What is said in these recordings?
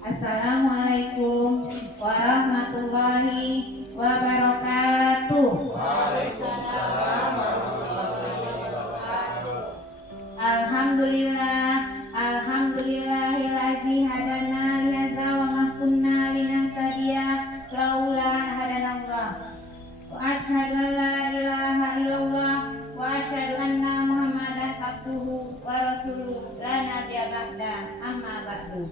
Assalamualaikum warahmatullahi wabarakatuh. Waalaikumsalam warahmatullahi wabarakatuh. Alhamdulillah, alhamdulillahilladzi hadana lihadza wa ma kunna linahtadiya laula an hadanallah. Wa asyhadu an la ilaha illallah wa asyhadu anna Muhammadan abduhu wa rasuluh la nabiyya ba'da, amma ba'du.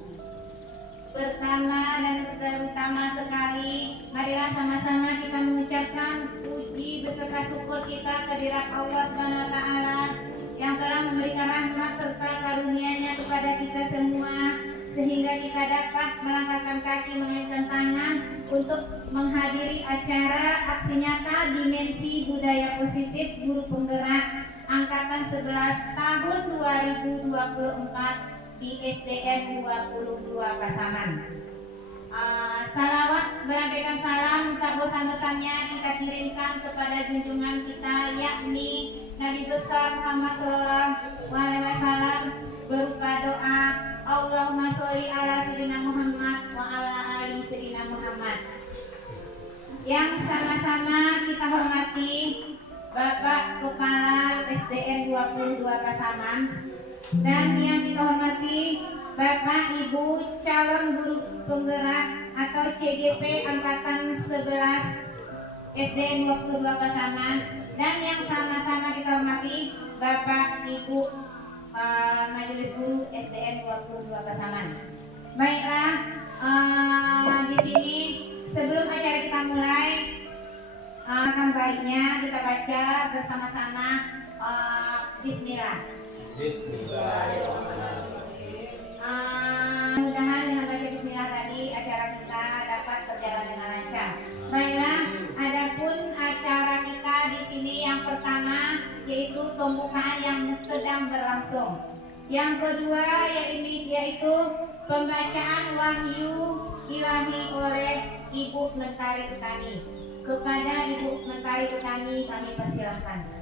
Pertama dan terutama sekali, marilah sama-sama kita mengucapkan puji beserta syukur kita kehadirat Allah Subhanahu wa taala yang telah memberikan rahmat serta karunia-Nya kepada kita semua sehingga kita dapat melangkahkan kaki mengayunkan tangan untuk menghadiri acara aksi nyata dimensi budaya positif guru penggerak angkatan 11 tahun 2024 di SDN 22 Pasaman. Salawat berandekan salam tak bosan-bosannya kita kirimkan kepada junjungan kita yakni Nabi besar Muhammad SAW berupa doa Allahumma sholli ala sayyidina Muhammad wa ala ali sayyidina Muhammad. Yang sama-sama kita hormati Bapak Kepala SDN 22 Pasaman dan yang kita hormati Bapak Ibu calon guru penggerak atau CGP angkatan 11 SDN 22 Pasaman dan yang sama-sama kita hormati Bapak Ibu Majelis Guru SDN 22 Pasaman. Baiklah, di sini sebelum acara kita mulai akan baiknya kita baca bersama-sama Bismillah. Bismillahirrahmanirrahim. Mudah-mudahan dengan baca bismillah tadi acara kita dapat berjalan dengan lancar. Baiklah, adapun acara kita di sini yang pertama yaitu pembukaan yang sedang berlangsung. Yang kedua yaitu pembacaan wahyu ilahi oleh Ibu Mentari Utami. Kepada Ibu Mentari Utami kami persilahkan.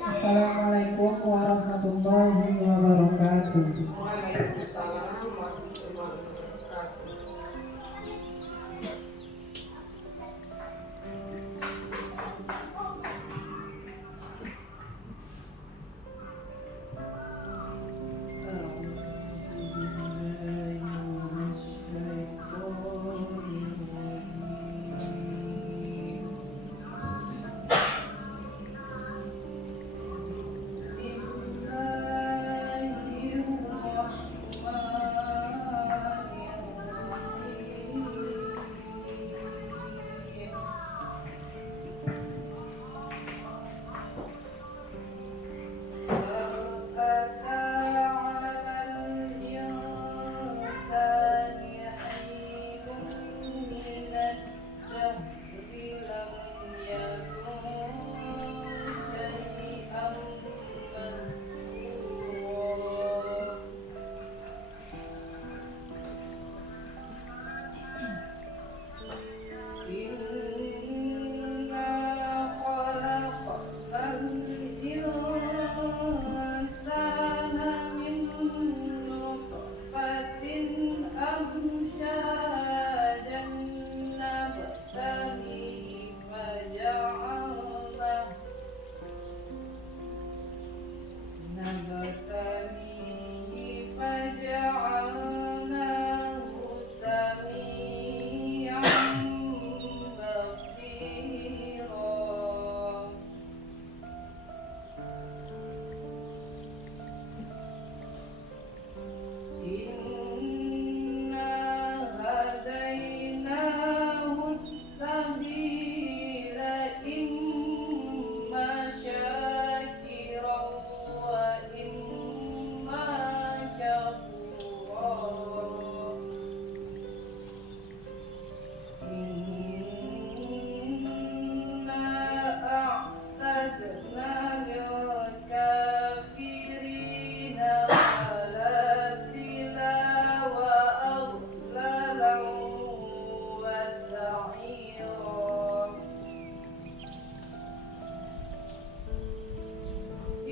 Assalamualaikum warahmatullahi wabarakatuh. Waalaikumsalam warahmatullahi wabarakatuh.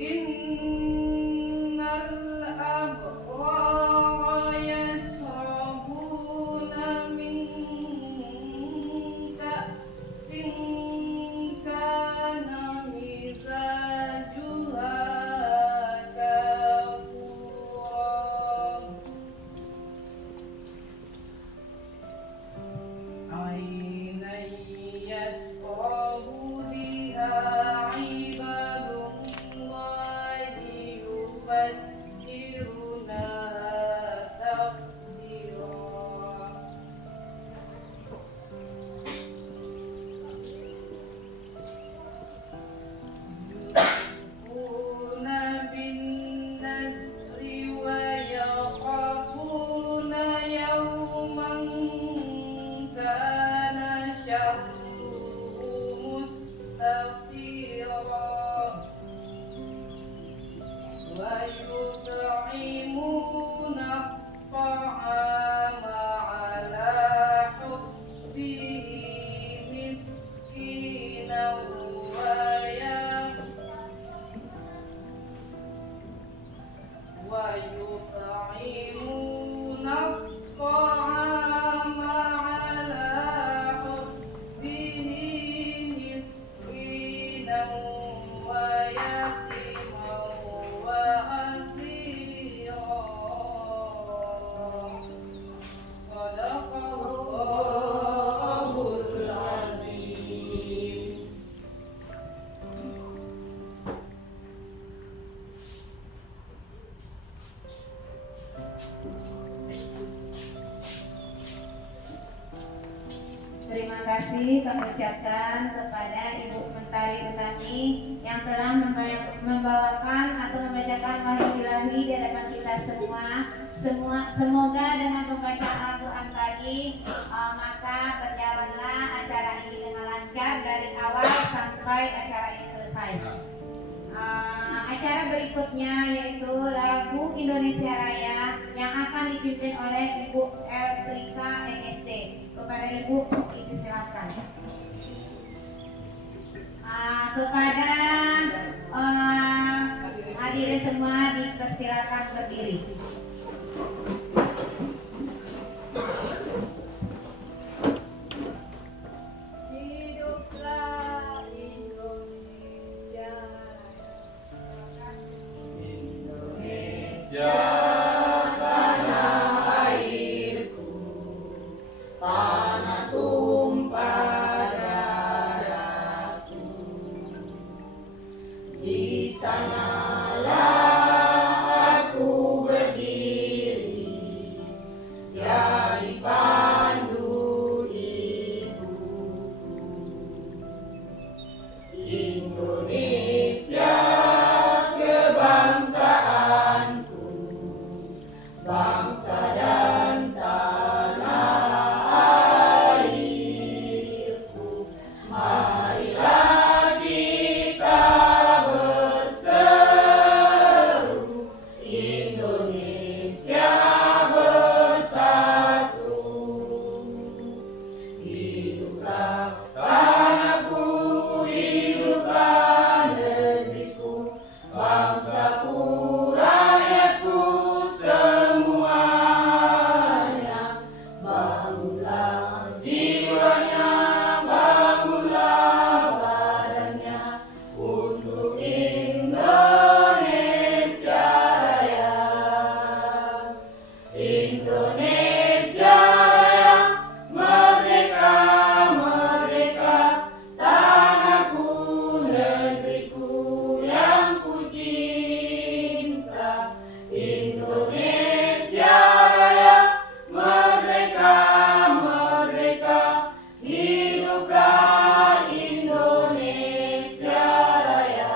Innal abrara yashrabuna min ka'sin kana mizajuha kafura aynan yashrabu biha ibadullahi yufajjirunaha tafjira yufuna bin nazri wa yakhafuna yawman kana syarruhu mustatira wa yut'imuna at-ta'ama 'ala hubbihi miskinan wa yut'imuna at-ta'ama 'ala hubbihi miskinan wa yatiman wa asira. Shadaqallahul azim. Terima kasih kami ucapkan kepada Ibu Mentari Utami yang telah membawakan atau membacakan wahyu ilahi di hadapan kita semua. Semoga dengan pembacaan Al-Quran tadi maka berjalanlah acara ini dengan lancar dari awal sampai acara ini selesai. Acara berikutnya yaitu lagu Indonesia Raya yang akan dipimpin oleh Ibu Eltrika MSD. Kepada Ibu dipersilakan. Kepada hadirin semua dipersilakan berdiri. Hiduplah Indonesia. Indonesia tanah airku, tanah tumpah darahku. Di sanalah aku berdiri, jadi pandu ibuku. Indonesia kebangsaanku, bangsa dan tanah airku. Marilah kita berseru, Indonesia bersatu. Hiduplah tanahku, hiduplah negeriku, bangsaku, rakyatku semuanya. Bangunlah jiwanya, bangunlah badannya untuk Indonesia Raya. Indonesia Raya, merdeka, merdeka, tanahku, negeriku yang ku cinta. Indonesia Raya, merdeka, merdeka, hiduplah Indonesia Raya.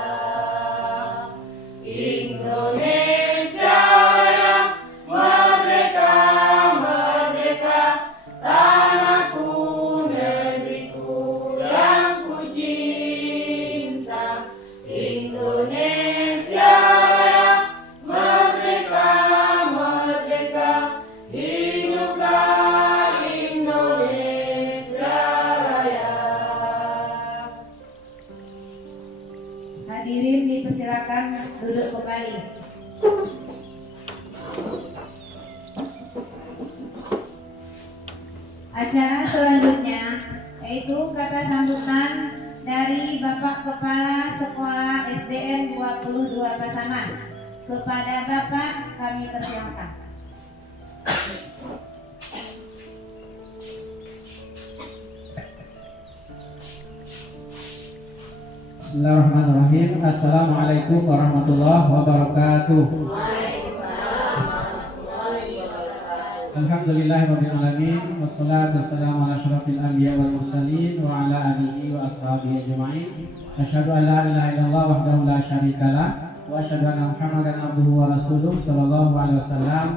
Indonesia Raya, merdeka, merdeka, tanahku, negeriku yang ku cinta. Indonesia Raya, merdeka, merdeka, hiduplah Indonesia Raya. Hadirin dipersilakan duduk kembali. Acara selanjutnya yaitu kata sambutan dari Bapak Kepala Sekolah SDN 22 Pasaman. Kepada Bapak kami persilakan. Bismillahirrahmanirrahim. Assalamualaikum warahmatullahi wabarakatuh. Alhamdulillahirabbil alamin wassalatu wassalamu ala asyrafil anbiya wal mursalin wa ala alihi wa ashabihi ajmain. Asyhadu an la ilaha illallah wahdahu la syarikalah wa asyhadu anna Muhammadan abduhu wa rasuluh sallallahu alaihi wasallam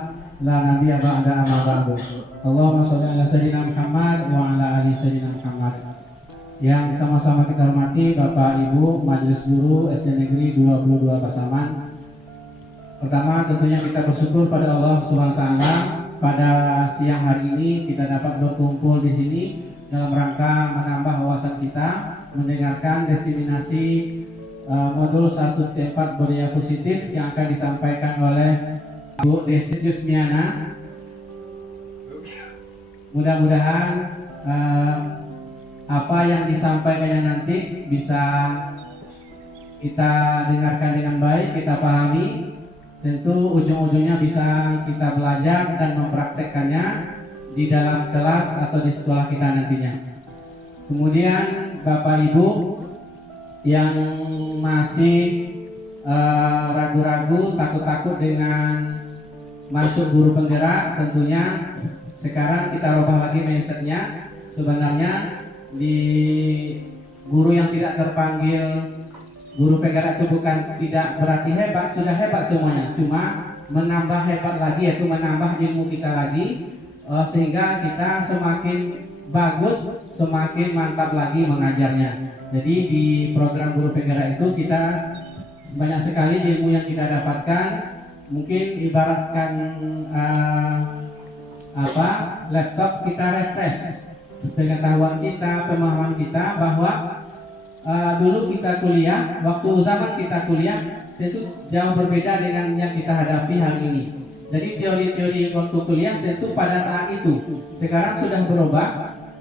la nabiyya ba'da amma ba'du. Allahumma shalli ala sayyidina Muhammad wa ala ali sayyidina Muhammad. Yang sama-sama kita hormati Bapak Ibu Majelis Guru SD Negeri 22 Pasaman. Pertama tentunya kita bersyukur pada Allah SWT pada siang hari ini kita dapat berkumpul di sini dalam rangka menambah wawasan kita, mendengarkan diseminasi modul 1T4 budaya positif yang akan disampaikan oleh Bu Desi Yusmiana. Mudah-mudahan apa yang disampaikannya nanti bisa kita dengarkan dengan baik, kita pahami. Tentu ujung-ujungnya bisa kita belajar dan mempraktekkannya di dalam kelas atau di sekolah kita nantinya. Kemudian Bapak Ibu yang masih ragu-ragu, takut-takut dengan masuk guru penggerak, tentunya sekarang kita rubah lagi mindsetnya. Sebenarnya di guru yang tidak terpanggil guru penggerak itu bukan tidak berarti hebat, sudah hebat semuanya, cuma menambah hebat lagi, yaitu menambah ilmu kita lagi, sehingga kita semakin bagus, semakin mantap lagi mengajarnya. Jadi di program guru penggerak itu kita banyak sekali ilmu yang kita dapatkan. Mungkin ibaratkan laptop kita refresh pengetahuan kita, pemahaman kita, bahwa dulu kita kuliah, waktu zaman kita kuliah tentu jauh berbeda dengan yang kita hadapi hari ini. Jadi teori-teori waktu kuliah tentu pada saat itu, sekarang sudah berubah.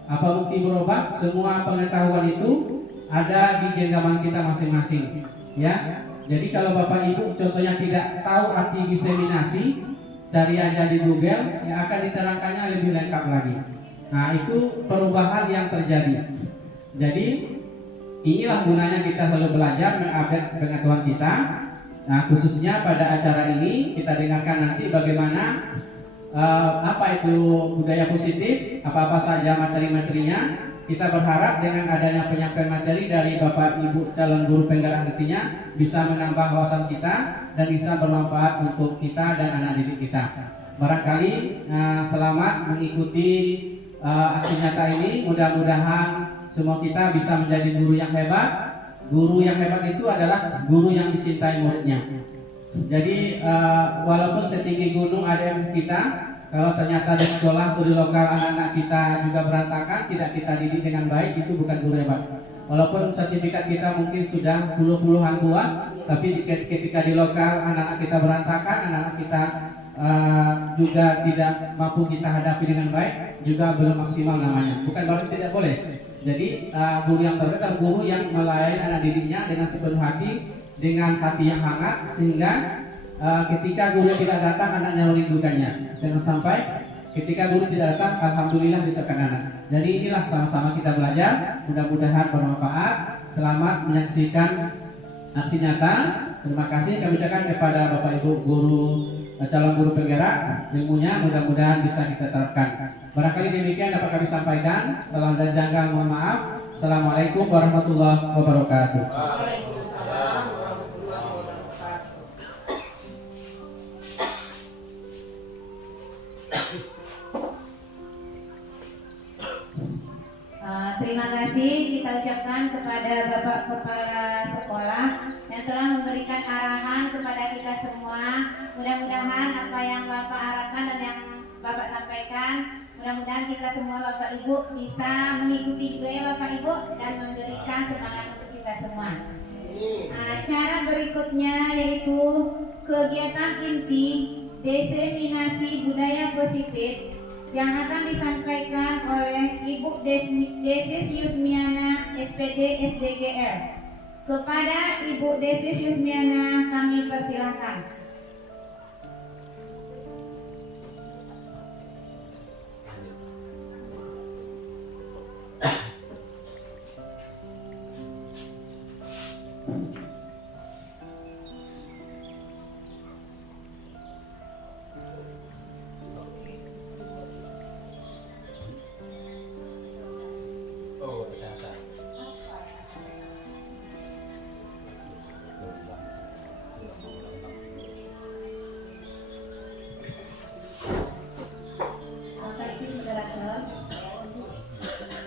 Apa bukti berubah? Semua pengetahuan itu ada di genggaman kita masing-masing, ya. Jadi kalau Bapak Ibu contohnya tidak tahu arti diseminasi, cari aja di Google, yang akan diterangkannya lebih lengkap lagi. Nah, itu perubahan yang terjadi. Jadi inilah gunanya kita selalu belajar, mengupdate pengetahuan kita. Nah, khususnya pada acara ini kita dengarkan nanti bagaimana apa itu budaya positif, apa-apa saja materi-materinya. Kita berharap dengan adanya penyampaian materi dari Bapak Ibu calon guru penggerak nantinya bisa menambah wawasan kita dan bisa bermanfaat untuk kita dan anak didik kita. Barangkali selamat mengikuti aksi nyata ini. Mudah-mudahan semua kita bisa menjadi guru yang hebat. Guru yang hebat itu adalah guru yang dicintai muridnya. Jadi walaupun setinggi gunung ADM kita, kalau ternyata di sekolah guru lokal anak-anak kita juga berantakan, tidak kita didik dengan baik, itu bukan guru hebat. Walaupun sertifikat kita mungkin sudah puluhan tua, tapi ketika di lokal anak-anak kita berantakan, anak-anak kita juga tidak mampu kita hadapi dengan baik, juga belum maksimal namanya. Bukan berarti tidak boleh. Jadi guru yang terbaik adalah guru yang melayani anak didiknya dengan sepenuh hati, dengan hati yang hangat, sehingga ketika guru tidak datang anaknya merindukannya. Jangan sampai ketika guru tidak datang alhamdulillah ditekan anak. Jadi inilah sama-sama kita belajar. Mudah-mudahan bermanfaat. Selamat menyaksikan aksi nyata. Terima kasih kami ucapkan kepada Bapak Ibu guru calon guru penggerak, ilmunya mudah-mudahan bisa kita terapkan. Barangkali demikian dapat kami sampaikan. Salam dan janggal mohon maaf. Assalamualaikum warahmatullahi wabarakatuh. Waalaikumsalam warahmatullahi wabarakatuh. Terima kasih kita ucapkan kepada Bapak Kepala Sekolah yang telah memberikan arahan kepada kita semua. Mudah-mudahan apa yang Bapak arahkan dan yang Bapak sampaikan, mudah-mudahan kita semua Bapak Ibu bisa mengikuti juga ya Bapak Ibu, dan memberikan semangat untuk kita semua. Acara berikutnya yaitu kegiatan inti diseminasi budaya positif yang akan disampaikan oleh Ibu Desis Yusmiana SPD SDGR. Kepada Ibu Desis Yusmiana kami persilahkan.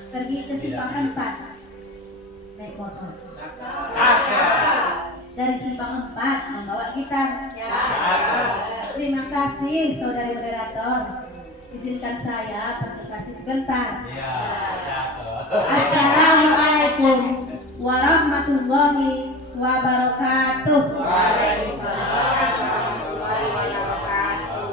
Pergi ke Simpang 4 naik motor. Dari Simpang 4 membawa gitar. Terima kasih saudari moderator. Izinkan saya presentasi sebentar. Assalamualaikum warahmatullahi wabarakatuh. Waalaikumsalam warahmatullahi wabarakatuh.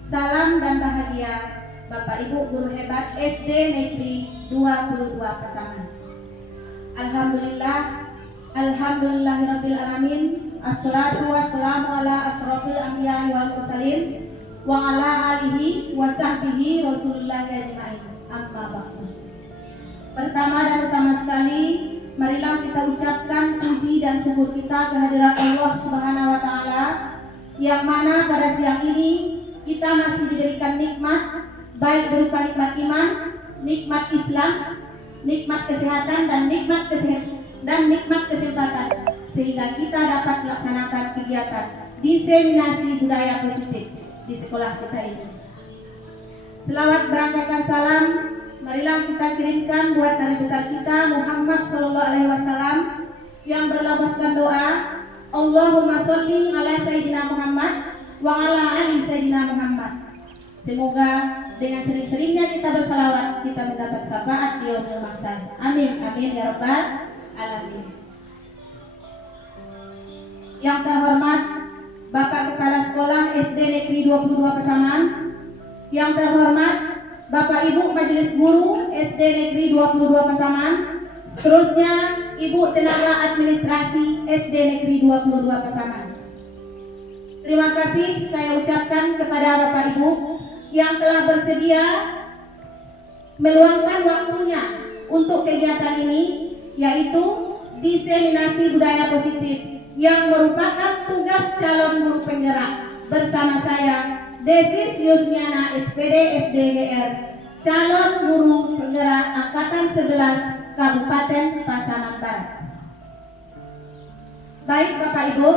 Salam dan bahagia Bapak Ibu guru hebat SD Negeri 22 Pasaman. Alhamdulillahirabbil alamin. Assalatu wassalamu ala asrofil anbiya'i wal mursalin wa ala alihi wa sahbihi Rasulullah ajma'in. Amma ba'du. Pertama dan utama sekali, marilah kita ucapkan puji dan syukur kita kehadirat Allah Subhanahu wa taala yang mana pada siang ini kita masih diberikan nikmat, baik berupa nikmat iman, nikmat Islam, nikmat kesehatan dan nikmat kesempatan, sehingga kita dapat melaksanakan kegiatan diseminasi budaya positif di sekolah kita ini. Selawat berangkatkan salam marilah kita kirimkan buat Nabi besar kita Muhammad SAW yang berlambaskan doa Allahumma sholli ala Sayyidina Muhammad wa ala ali Sayyidina Muhammad. Semoga dengan sering-seringnya kita bersalawat kita mendapat syafaat di yaumil mahsyar. Amin amin ya rabbal alamin. Yang terhormat Bapak Kepala Sekolah SD Negeri 22 Pasaman, yang terhormat Bapak Ibu Majelis Guru SD Negeri 22 Pasaman, seterusnya Ibu Tenaga Administrasi SD Negeri 22 Pasaman. Terima kasih saya ucapkan kepada Bapak Ibu yang telah bersedia meluangkan waktunya untuk kegiatan ini, yaitu diseminasi budaya positif yang merupakan tugas calon guru penggerak bersama saya Desis Yusmiana SPD SDGR, calon guru penggerak angkatan 11 Kabupaten Pasaman Barat. Baik Bapak Ibu,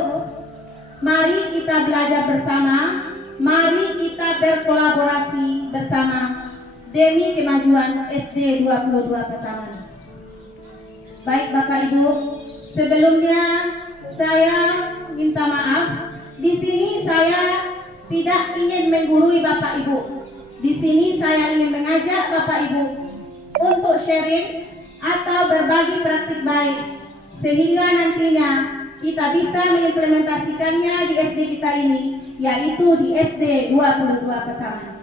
mari kita belajar bersama, mari kita berkolaborasi bersama demi kemajuan SD 22 Pasaman. Baik Bapak Ibu, sebelumnya saya minta maaf. Di sini saya tidak ingin menggurui Bapak Ibu. Di sini saya ingin mengajak Bapak Ibu untuk sharing atau berbagi praktik baik sehingga nantinya kita bisa mengimplementasikannya di SD kita ini, yaitu di SD 22 Pasaman.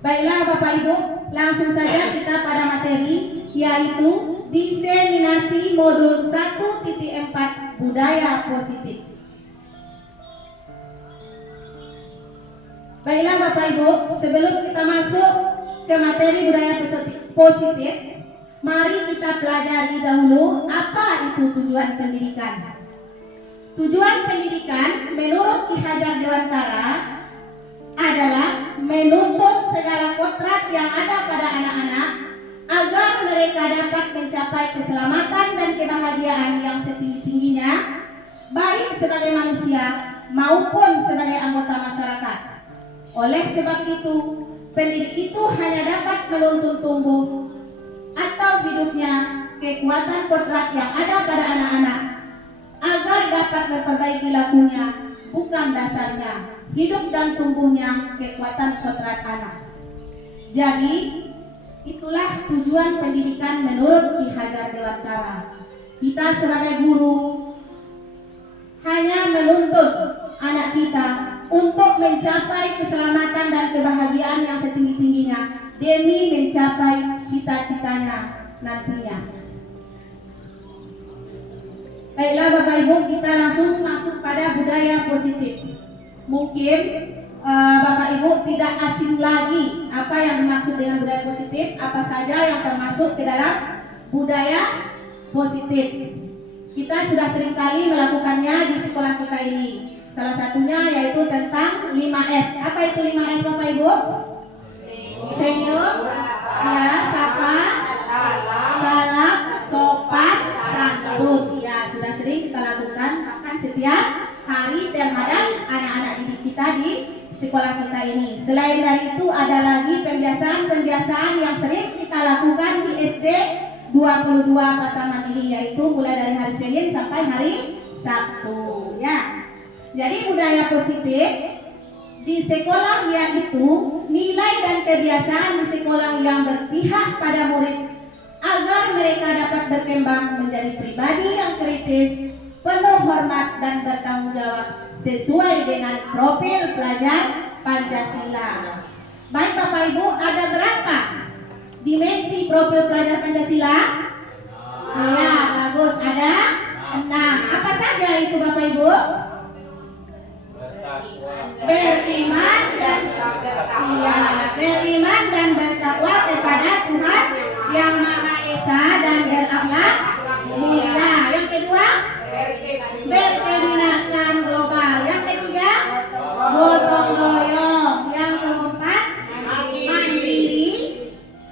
Baiklah Bapak Ibu, langsung saja kita pada materi, yaitu diseminasi modul 1.4 budaya positif. Baiklah Bapak Ibu, sebelum kita masuk ke materi budaya positif, mari kita pelajari dahulu apa itu tujuan pendidikan. Tujuan pendidikan menurut Ki Hajar Dewantara adalah menuntut segala kodrat yang ada pada anak-anak agar mereka dapat mencapai keselamatan dan kebahagiaan yang setinggi-tingginya, baik sebagai manusia maupun sebagai anggota masyarakat. Oleh sebab itu, pendidik itu hanya dapat menuntun tumbuh atau hidupnya kekuatan kodrat yang ada pada anak-anak agar dapat memperbaiki lakunya, bukan dasarnya hidup dan tumbuhnya kekuatan kodrat anak. Jadi Itulah tujuan pendidikan menurut Ki Hajar Dewantara. Kita sebagai guru hanya menuntut anak kita untuk mencapai keselamatan dan kebahagiaan yang setinggi-tingginya demi mencapai cita-citanya nantinya. Baiklah Bapak Ibu, kita langsung masuk pada budaya positif. Mungkin Bapak Ibu tidak asing lagi apa yang dimaksud dengan budaya positif, apa saja yang termasuk ke dalam budaya positif. Kita sudah seringkali melakukannya di sekolah kita ini. Salah satunya yaitu tentang 5S. Apa itu 5S Bapak Ibu? Senyum, ya, sapa, salam, sopan, santun. Ya, sudah sering kita lakukan bahkan setiap hari terhadap anak-anak didik kita di sekolah kita ini. Selain dari itu ada lagi pembiasaan-pembiasaan yang sering kita lakukan di SD 22 Pasaman ini, yaitu mulai dari hari Senin sampai hari Sabtu, ya. Jadi budaya positif di sekolah yaitu nilai dan kebiasaan di sekolah yang berpihak pada murid agar mereka dapat berkembang menjadi pribadi yang kritis, penuh hormat dan bertanggung jawab sesuai dengan profil pelajar Pancasila. Baik Bapak Ibu, ada berapa dimensi profil pelajar Pancasila? Ya, bagus, ada 6. Apa saja itu Bapak Ibu? Beriman dan bertakwa kepada Tuhan Yang Maha Esa dan berakhlak mulia. Yang kedua, berkebinekaan global. Yang ketiga, gotong royong. Yang keempat, mandiri.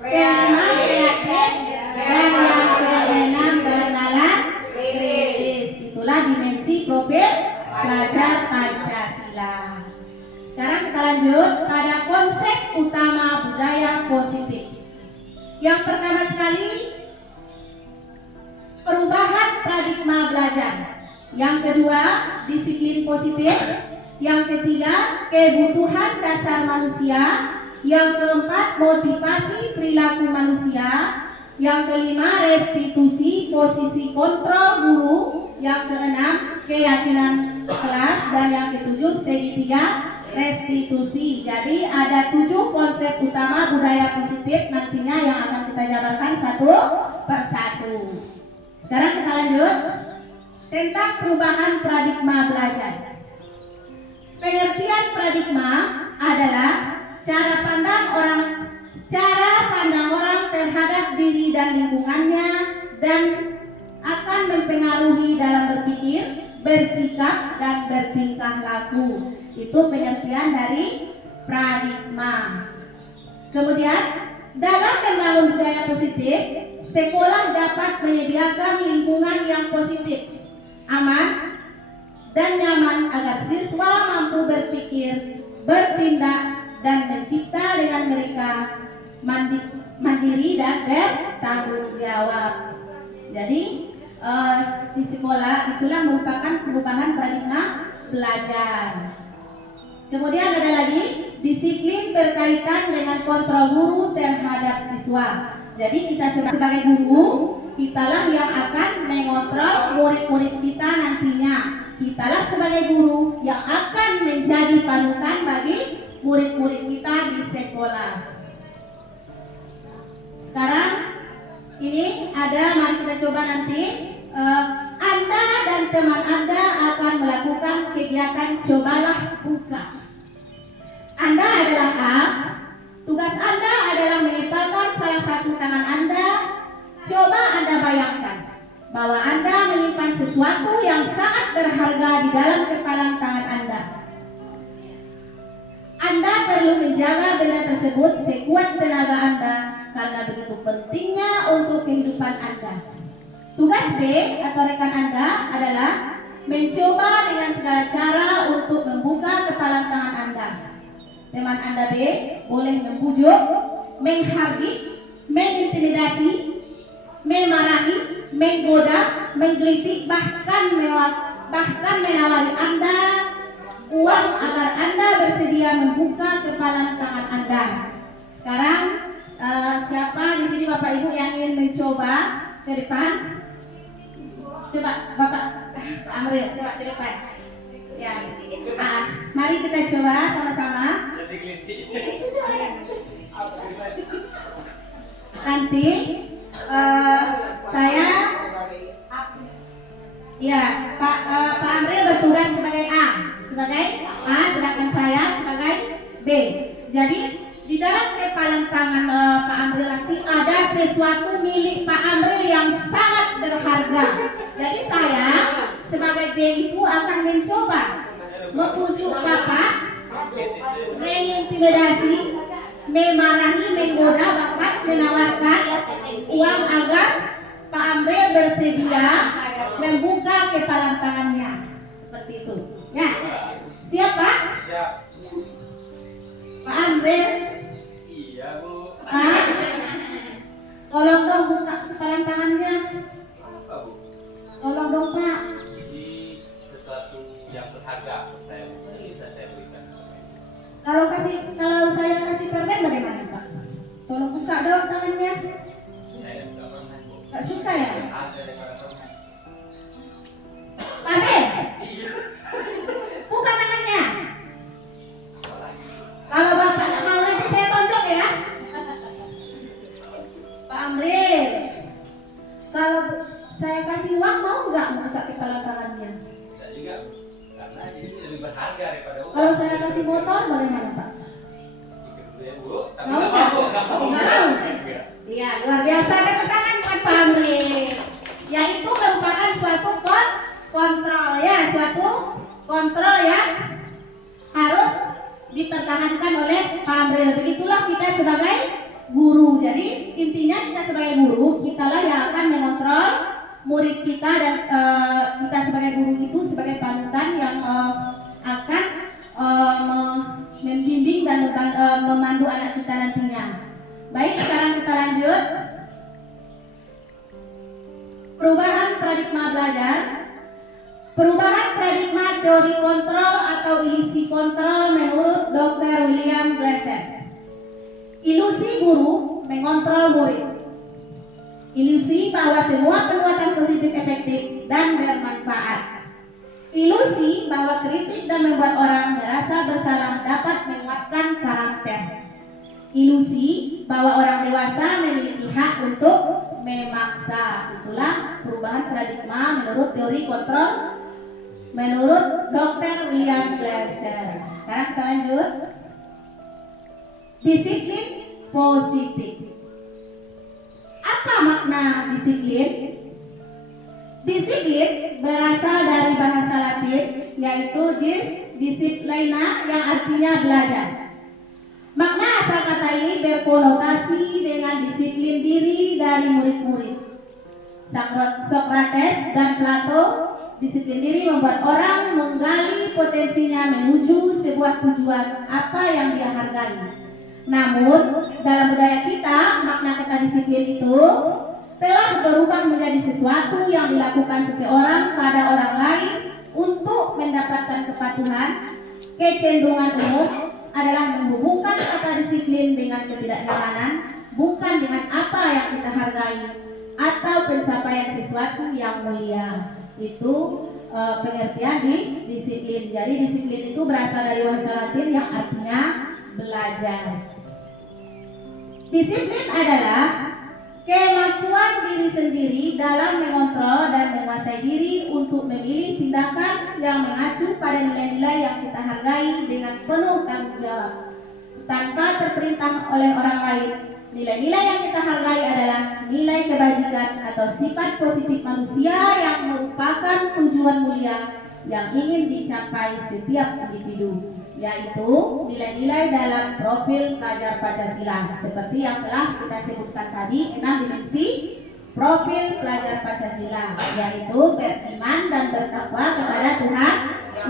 Kelima, kreatif. Dan yang keenam, bernalar kritis. Itulah dimensi profil pelajar Pancasila. Sekarang kita lanjut pada konsep utama budaya positif. Yang pertama sekali, perubahan paradigma belajar. Yang kedua, disiplin positif. Yang ketiga, kebutuhan dasar manusia. Yang keempat, motivasi perilaku manusia. Yang kelima, restitusi posisi kontrol guru. Yang keenam, keyakinan kelas. Dan yang ketujuh, segitiga restitusi. Jadi ada 7 konsep utama budaya positif nantinya yang akan kita jabarkan satu persatu. Sekarang kita lanjut tentang perubahan paradigma belajar. Pengertian paradigma adalah cara pandang orang terhadap diri dan lingkungannya dan akan mempengaruhi dalam berpikir, bersikap dan bertingkah laku. Itu pengertian dari paradigma. Kemudian dalam membangun budaya positif, sekolah dapat menyediakan lingkungan yang positif, aman dan nyaman agar siswa mampu berpikir, bertindak dan mencipta dengan mereka mandiri dan bertanggung jawab. Jadi di sekolah itulah merupakan perubahan paradigma belajar. Kemudian ada lagi disiplin berkaitan dengan kontrol guru terhadap siswa. Jadi kita sebagai guru, kitalah yang akan mengontrol murid-murid kita nantinya. Kitalah sebagai guru yang akan menjadi panutan bagi murid-murid kita di sekolah. Sekarang ini ada, mari kita coba nanti. Anda dan teman Anda akan melakukan kegiatan cobalah buka. Anda adalah A. Tugas Anda adalah mengepalkan salah satu tangan Anda. Coba Anda bayangkan bahwa Anda menyimpan sesuatu yang sangat berharga di dalam kepalan tangan Anda. Anda perlu menjaga benda tersebut sekuat tenaga Anda karena begitu pentingnya untuk kehidupan Anda. Tugas B atau rekan Anda adalah mencoba dengan segala cara untuk membuka kepalan tangan Anda. Teman Anda B boleh membujuk, menghardik, mengintimidasi, memarahi, menggoda, menggelitik, bahkan menawari Anda uang agar Anda bersedia membuka kepalan tangan Anda. Sekarang Siapa di sini Bapak Ibu yang ingin mencoba ke depan? Coba Bapak Amril, coba ke depan. Ya, mari kita coba sama-sama. Nanti saya, ya Pak Amril bertugas sebagai A, sedangkan saya sebagai B. Jadi di dalam kepalan tangan Pak Amril nanti ada sesuatu milik Pak Amril yang sangat berharga. Jadi saya sebagai B itu akan mencoba membujuk Bapak, mengintimidasi, memarahi, menggoda, bahkan menawarkan uang agar Pak Amril bersedia membuka kepalan tangannya. Seperti itu. Ya. Siap Pak? Siap. Pak Amril? Iya Bu. Pak, tolong dong buka kepalan tangannya. Apa Bu? Tolong dong Pak. Ini sesuatu yang berharga saya bisa saya berikan. Kalau saya kasih permen bagaimana Pak? Tolong buka dong tangannya. Saya suka permen Bu. Gak suka ya? Ada daripada permen. Pak Amril, Iya. buka tangannya. Kalau Bapak nggak mau nanti saya tonjok ya. Pak Amril, kalau saya kasih uang mau nggak buka kepala tangannya? Tidak juga Bu. Karena ini lebih berharga daripada uang. Kalau saya kasih motor bagaimana Pak? Pikir dulu ya Bu. Tapi Mau nggak nggak? mau. Nggak mau. Nggak mau? Nggak. Iya, luar biasa tepuk tangan buat Pak Amril. Yaitu merupakan suatu kontrol ya, suatu kontrol yang harus dipertahankan oleh Pak Amril. Begitulah kita sebagai guru. Jadi intinya kita sebagai guru, kitalah yang akan mengontrol murid kita, dan kita sebagai guru itu sebagai panutan yang akan membimbing dan memandu anak kita nantinya. Baik, sekarang kita lanjut. Perubahan paradigma belajar. Perubahan paradigma teori kontrol atau ilusi kontrol menurut Dr. William Glasser. Ilusi guru mengontrol murid. Ilusi bahwa semua perbuatan positif efektif dan bermanfaat. Ilusi bahwa kritik dan membuat orang merasa bersalah dapat menguatkan karakter. Ilusi bahwa orang dewasa memiliki hak untuk memaksa. Itulah perubahan paradigma menurut teori kontrol menurut Dr. William Glasser. Sekarang kita lanjut. Disiplin positif. Apa makna disiplin? Disiplin berasal dari bahasa Latin yaitu disciplina yang artinya belajar. Makna asal kata ini berkonotasi dengan disiplin diri dari murid-murid. Socrates dan Plato, disiplin diri membuat orang menggali potensinya menuju sebuah tujuan apa yang dia hargai. Namun, dalam budaya kita, makna kata disiplin itu telah berubah menjadi sesuatu yang dilakukan seseorang pada orang lain untuk mendapatkan kepatuhan. Kecenderungan umum adalah menghubungkan kata disiplin dengan ketidaknyamanan, bukan dengan apa yang kita hargai atau pencapaian sesuatu yang mulia. Itu pengertian di disiplin. Jadi disiplin itu berasal dari bahasa Latin yang artinya belajar. Disiplin adalah kemampuan diri sendiri dalam mengontrol dan menguasai diri untuk memilih tindakan yang mengacu pada nilai-nilai yang kita hargai dengan penuh tanggung jawab, tanpa terperintah oleh orang lain. Nilai-nilai yang kita hargai adalah nilai kebajikan atau sifat positif manusia yang merupakan tujuan mulia yang ingin dicapai setiap individu, yaitu nilai-nilai dalam profil pelajar Pancasila seperti yang telah kita sebutkan tadi, 6 dimensi profil pelajar Pancasila, yaitu beriman dan bertakwa kepada Tuhan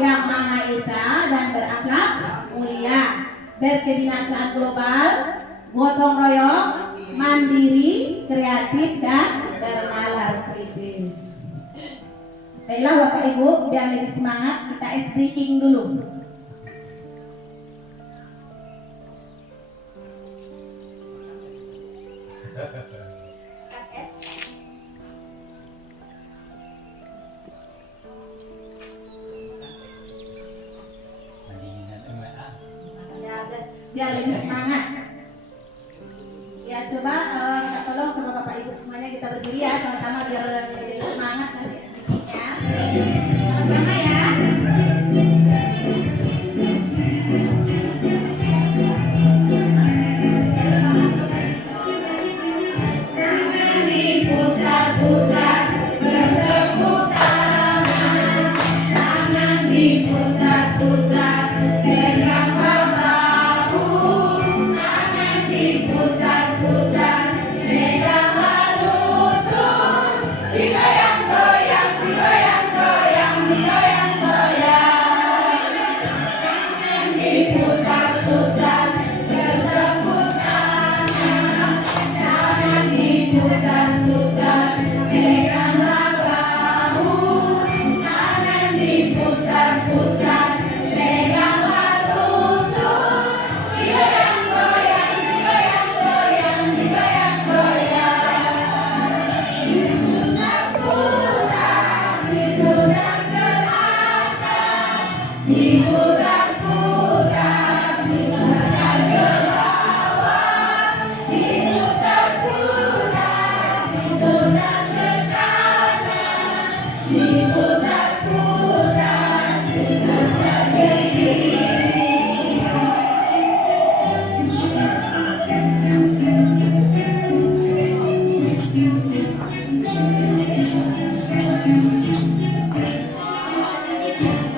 Yang Maha Esa dan berakhlak mulia, berkebinekaan global, gotong royong, mandiri, kreatif, dan bernalar kritis. Baiklah Bapak Ibu, biar lebih semangat kita ice breaking dulu. biar lebih semangat. Ya coba minta tolong sama Bapak Ibu semuanya kita berdiri ya sama-sama biar lebih semangat nanti sedikitnya. Sama-sama ya. Diputar-putar, bertepuk tangan, tangan diputar-putar, pegang bahu, tangan diputar-putar, pegang lutut, digoyang-goyang, digoyang-goyang, digoyang-goyang, tangan diputar-putar, bertepuk tangan, tangan diputar-putar, pegang bahu, tangan diputar-putar, pegang lutut, digoyang-goyang, digoyang-goyang, digoyang-goyang, diputar-putar, diputar ke atas, diputar-putar, diputar ke bawah, diputar-putar, diputar ke kanan, diputar-putar, diputar ke kiri.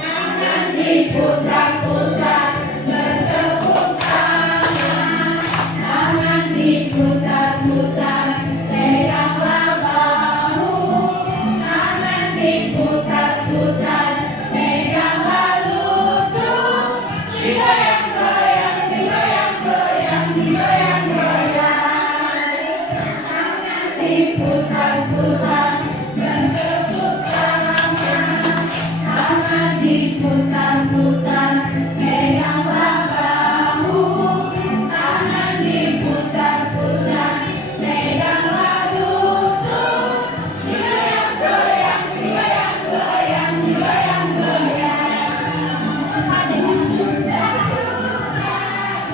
Tangan diputar-putar, bertepuk tangan, tangan diputar-putar, pegang bahu, tangan diputar-putar, pegang lutut, digoyang-goyang, digoyang-goyang, digoyang-goyang, tangan diputar-putar, bertepuk tangan, tangan diputar-putar, pegang bahu, tangan diputar-putar, pegang lutut, digoyang-goyang, digoyang-goyang, digoyang-goyang,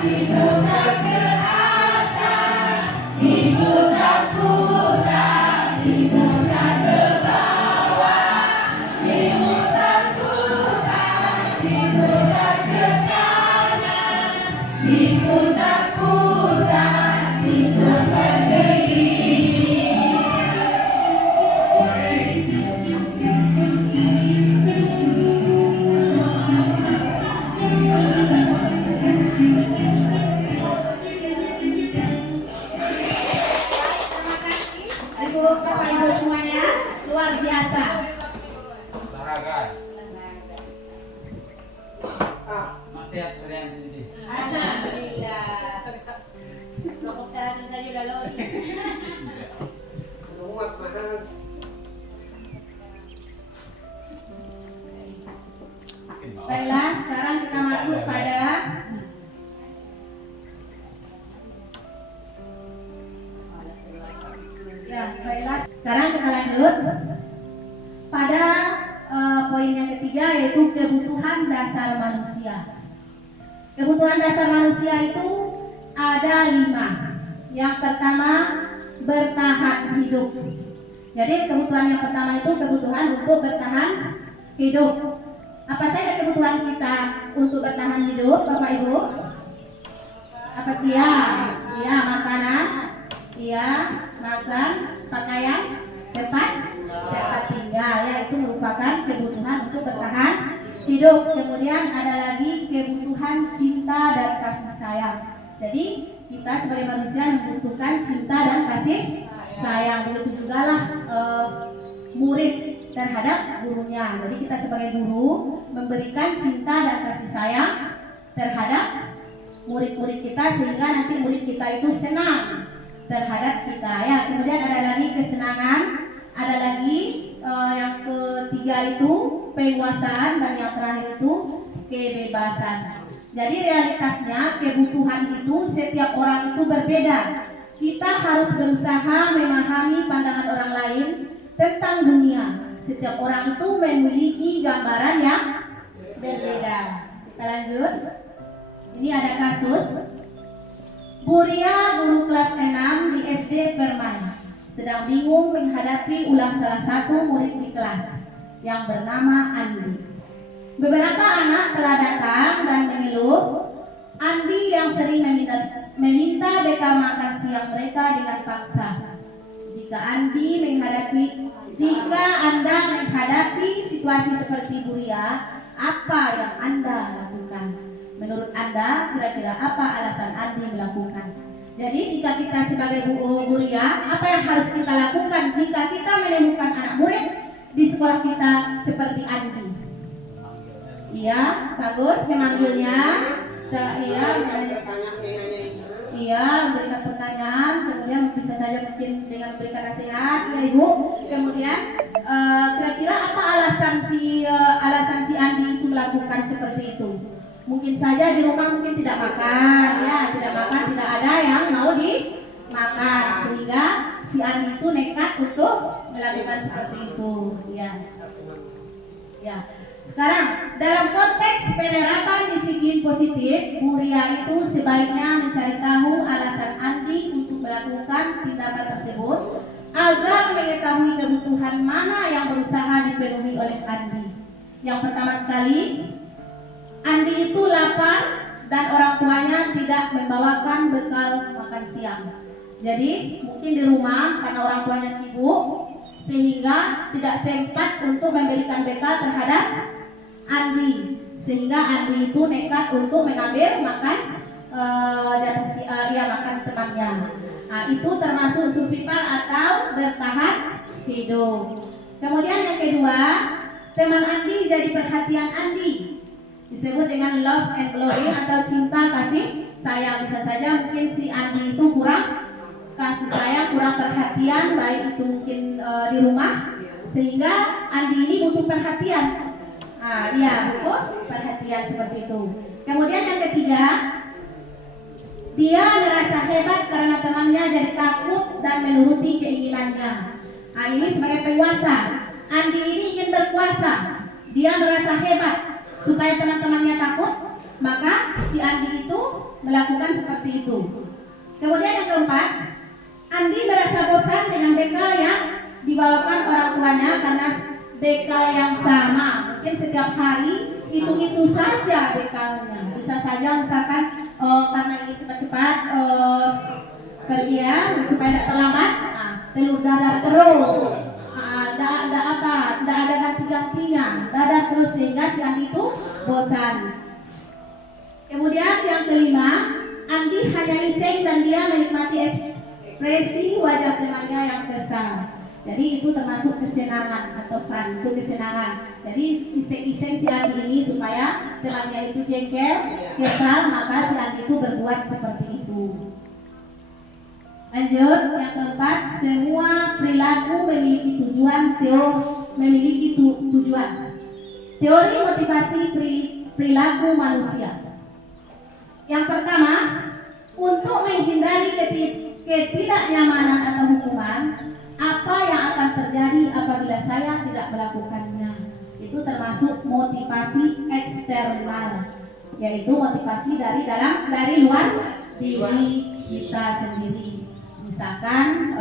diputar ke atas, diputar-putar, diputar ke bawah, diputar-putar, diputar ke kanan, diputar-putar, diputar ke kiri. Ibu, Bapak Ibu semuanya, luar biasa. Olahraga. Nasihat sering ini. Alhamdulillah. Kelompok saya langsung saja udah loh. Muat mahal. Baiklah, sekarang kita masuk pada ya, baiklah. Sekarang kita lanjut pada poin yang ketiga yaitu kebutuhan dasar manusia. Kebutuhan dasar manusia itu ada 5. Yang pertama, bertahan hidup. Jadi kebutuhan yang pertama itu kebutuhan untuk bertahan hidup. Apa saja kebutuhan kita untuk bertahan hidup, Bapak Ibu? Apa dia? Iya, makanan. Iya, makan, pakaian, tempat tinggal. Ya, itu merupakan kebutuhan untuk bertahan hidup. Kemudian ada lagi kebutuhan cinta dan kasih sayang. Jadi kita sebagai manusia membutuhkan cinta dan kasih sayang. Begitu juga lah murid terhadap gurunya. Jadi kita sebagai guru memberikan cinta dan kasih sayang terhadap murid-murid kita sehingga nanti murid kita itu senang terhadap kita. Ya, kemudian ada lagi kesenangan, ada lagi yang ketiga itu penguasaan dan yang terakhir itu kebebasan. Jadi realitasnya kebutuhan itu setiap orang itu berbeda. Kita harus berusaha memahami pandangan orang lain tentang dunia. Setiap orang itu memiliki gambaran yang berbeda. Kita lanjut. Ini ada kasus Bu Ria, guru kelas 6 di SD Permai, sedang bingung menghadapi ulang salah satu murid di kelas yang bernama Andi. Beberapa anak telah datang dan mengeluh Andi yang sering meminta bekal makan siang mereka dengan paksa. Jika Anda menghadapi situasi seperti Bu Ria, apa yang Anda lakukan? Menurut Anda, kira-kira apa alasan Andi melakukan? Jadi jika kita sebagai Bu Ria, apa yang harus kita lakukan jika kita menemukan anak murid di sekolah kita seperti Andi? Iya, bagus, memanggilnya. Setelah memberikan pertanyaan, kemudian bisa saja mungkin dengan memberikan nasihat, ya Ibu. Kemudian kira-kira apa alasan si Andi itu melakukan seperti itu? Mungkin saja di rumah mungkin tidak makan, tidak ada yang mau dimakan, sehingga si Andi itu nekat untuk melakukan seperti itu. Ya. Sekarang dalam konteks penerapan disiplin positif, Bu Ria itu sebaiknya mencari tahu alasan Andi untuk melakukan tindakan tersebut agar mengetahui kebutuhan mana yang berusaha dipenuhi oleh Andi. Yang pertama sekali, Andi itu lapar dan orang tuanya tidak membawakan bekal makan siang. Jadi mungkin di rumah karena orang tuanya sibuk sehingga tidak sempat untuk memberikan bekal terhadap Andi, sehingga Andi itu nekat untuk mengambil makan makan temannya. Nah, itu termasuk survival atau bertahan hidup. Kemudian yang kedua, teman Andi jadi perhatian Andi, disebut dengan love and glory atau cinta kasih sayang. Bisa saja mungkin si Andi itu kurang kasih sayang, kurang perhatian, baik itu mungkin di rumah, sehingga Andi ini butuh perhatian. Butuh perhatian seperti itu. Kemudian yang ketiga, dia merasa hebat karena temannya jadi takut dan menuruti keinginannya. Ini sebagai penguasa, Andi ini ingin berkuasa. Dia merasa hebat supaya teman-temannya takut, maka si Andi itu melakukan seperti itu. Kemudian yang keempat, Andi merasa bosan dengan bekal yang dibawakan orang tuanya karena bekal yang sama, mungkin setiap hari itu saja bekalnya. Bisa saja misalkan karena ingin cepat-cepat pergi supaya tidak terlambat, telur dadar terus, tidak ada ganti-gantinya, dadar terus, sehingga si Andi itu bosan. Kemudian yang kelima, Andi hanya iseng dan dia menikmati ekspresi wajah temannya yang kesal. Jadi itu termasuk kesenangan atau fun, itu kesenangan. Jadi iseng-iseng si Andi ini supaya temannya itu jengkel, kesal, maka si Andi itu berbuat seperti itu. Lanjut, yang keempat, semua perilaku memiliki tujuan. Teori motivasi perilaku manusia. Yang pertama, untuk menghindari ketidaknyamanan atau hukuman, apa yang akan terjadi apabila saya tidak melakukannya? Itu termasuk motivasi eksternal, yaitu motivasi dari luar diri kita sendiri. Misalkan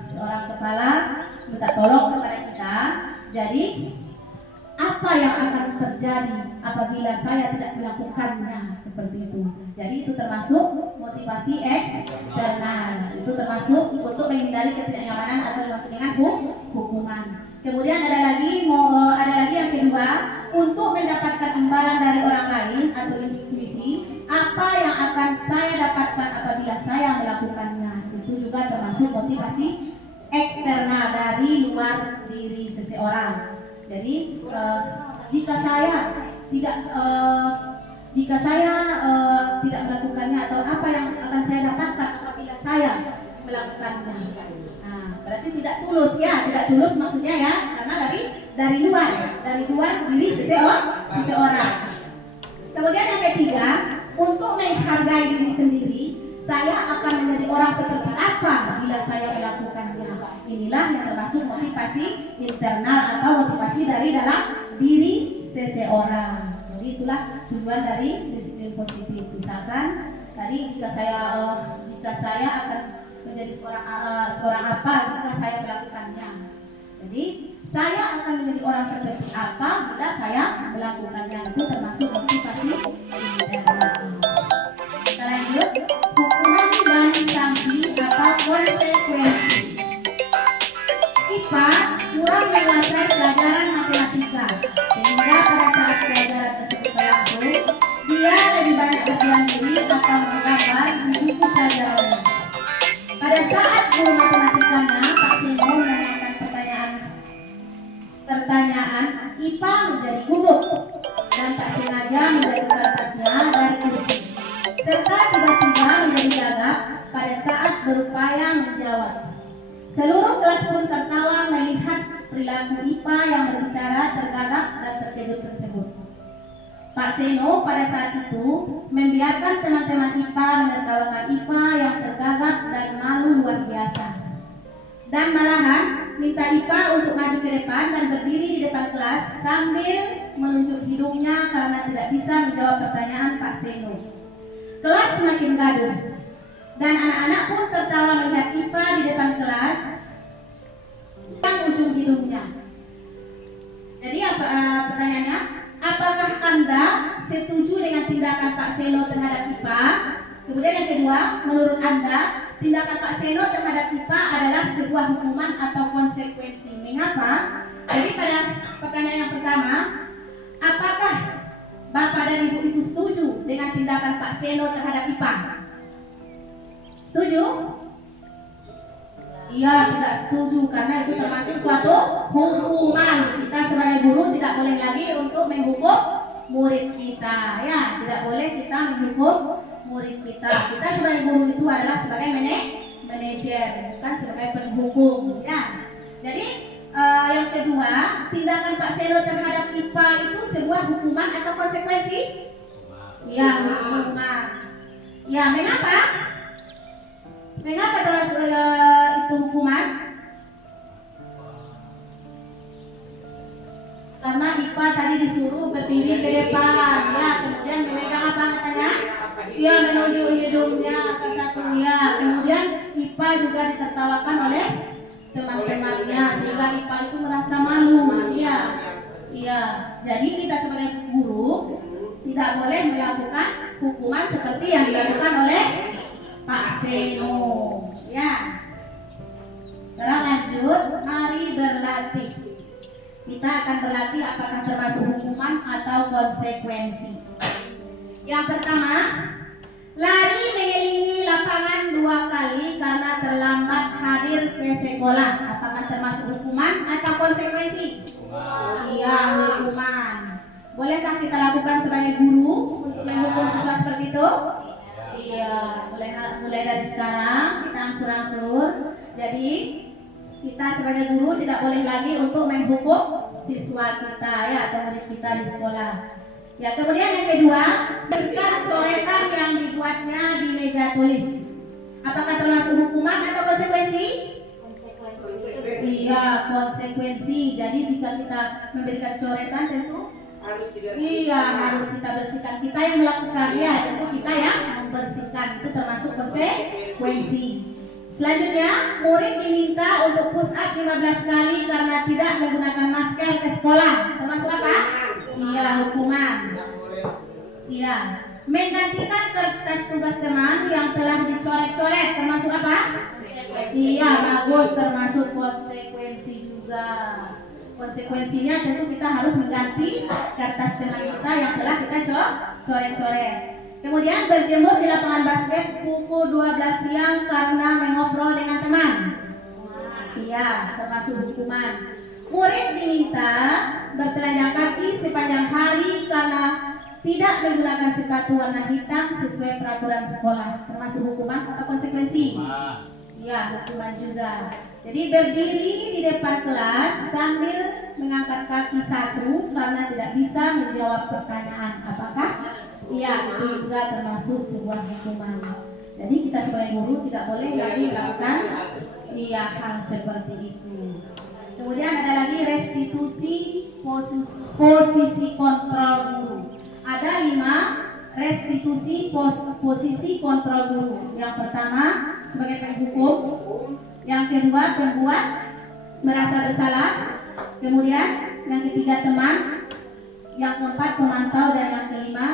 seorang kepala minta tolong kepada kita, jadi apa yang akan terjadi apabila saya tidak melakukannya, seperti itu. Jadi itu termasuk motivasi eksternal. Itu termasuk untuk menghindari ketidaknyamanan atau dimaksud dengan hukuman. Kemudian ada lagi yang kedua, untuk mendapatkan imbalan dari orang lain atau institusi, apa yang akan saya dapatkan apabila saya melakukannya. Itu juga termasuk motivasi eksternal dari luar diri seseorang. Jadi jika saya tidak melakukannya, atau apa yang akan saya dapatkan apabila saya melakukannya. Nah, berarti tidak tulus maksudnya ya, karena dari luar diri seseorang. Kemudian yang ketiga, untuk menghargai diri sendiri, saya akan menjadi orang seperti apa bila saya melakukannya. Inilah yang termasuk motivasi internal atau motivasi dari dalam diri seseorang. Jadi itulah tujuan dari disiplin positif. Misalkan Tadi jika saya akan menjadi seorang apa jika saya melakukannya. Jadi saya akan menjadi orang seperti apa bila saya melakukannya, itu termasuk motivasi internal. Kita lanjut, hukuman dan sanksi atau konsekuensi. IPA kurang menguasai pelajaran matematika, sehingga pada saat pelajaran tersebut berlangsung, dia lebih banyak berdiam diri atau menggambar di buku pelajarannya. Pada saat guru matematikanya, Pak Seno menanyakan pertanyaan, IPA menjadi gugup dan tak sengaja menjatuhkan tasnya dari kursi, serta tiba-tiba menjadi gagap pada saat berupaya menjawab. Seluruh kelas pun tertawa melihat perilaku IPA yang berbicara tergagap dan terkejut tersebut. Pak Seno pada saat itu membiarkan teman-teman IPA menertawakan IPA yang tergagap dan malu luar biasa. Dan malahan minta IPA untuk maju ke depan dan berdiri di depan kelas sambil menunjuk hidungnya karena tidak bisa menjawab pertanyaan Pak Seno. Kelas semakin gaduh dan anak-anak pun tertawa melihat IPA di depan kelas yang ujung hidungnya. Jadi pertanyaannya, apakah Anda setuju dengan tindakan Pak Seno terhadap IPA? Kemudian yang kedua, menurut Anda tindakan Pak Seno terhadap IPA adalah sebuah hukuman atau konsekuensi. Mengapa? Jadi pada pertanyaan yang pertama, apakah Bapak dan Ibu itu setuju dengan tindakan Pak Seno terhadap IPA? Setuju? Iya, tidak setuju karena itu termasuk suatu hukuman. Kita sebagai guru tidak boleh lagi untuk menghukum murid kita. Ya, tidak boleh kita menghukum murid kita. Kita sebagai guru itu adalah sebagai manajer, bukan sebagai penghukum. Ya. Jadi yang kedua, tindakan Pak Seno terhadap IPA itu sebuah hukuman atau konsekuensi? Iya, hukuman. Ya, mengapa? Mengapa termasuk itu hukuman? Karena IPA tadi disuruh berdiri ke depan, ya, kemudian memegang apa katanya? Ya, menunjuk hidungnya salah satu, ya. Kemudian IPA juga ditertawakan oleh teman-temannya sehingga IPA itu merasa malu, ya. Iya. Jadi kita sebagai guru tidak boleh melakukan hukuman seperti yang dilakukan oleh Pak Seno, ya. Sekarang lanjut, mari berlatih. Kita akan berlatih apakah termasuk hukuman atau konsekuensi. Yang pertama, lari mengelilingi lapangan 2 kali karena terlambat hadir ke sekolah. Apakah termasuk hukuman atau konsekuensi? Iya, hukuman. Bolehkah kita lakukan sebagai guru untuk menghukum siswa seperti itu? Iya, mulai dari sekarang kita angsur-angsur. Jadi kita sebagai guru tidak boleh lagi untuk menghukum siswa kita, ya, atau murid kita di sekolah. Ya, kemudian yang kedua, bersihkan coretan yang dibuatnya di meja tulis. Apakah termasuk hukuman atau konsekuensi? Iya, konsekuensi. Jadi jika kita memberikan coretan tentu harus kita bersihkan. Kita yang melakukan, ya, tentu kita yang membersihkan. Itu termasuk konsekuensi. Selanjutnya, murid diminta untuk push up 15 kali karena tidak menggunakan masker ke sekolah. Termasuk apa? Iya, hukuman. Iya. Menggantikan kertas tugas teman yang telah dicoret-coret. Termasuk apa? Iya, bagus. Termasuk konsekuensi juga. Konsekuensinya tentu kita harus mengganti kertas teman kita yang telah kita coret-coret. Kemudian berjemur di lapangan basket pukul 12 siang karena mengobrol dengan teman. Iya, termasuk hukuman. Murid diminta bertelanjang kaki sepanjang hari karena tidak menggunakan sepatu warna hitam sesuai peraturan sekolah. Termasuk hukuman atau konsekuensi? Iya, hukuman juga. Jadi berdiri di depan kelas sambil mengangkat kaki satu karena tidak bisa menjawab pertanyaan. Apakah? Iya, itu juga termasuk sebuah hukuman. Jadi kita sebagai guru tidak boleh lagi melakukan hal seperti itu. Kemudian ada lagi restitusi posisi kontrol guru. Ada 5 restitusi posisi kontrol guru. Yang pertama sebagai penghukum, yang kedua pembuat merasa bersalah, kemudian yang ketiga teman, yang keempat pemantau, dan yang kelima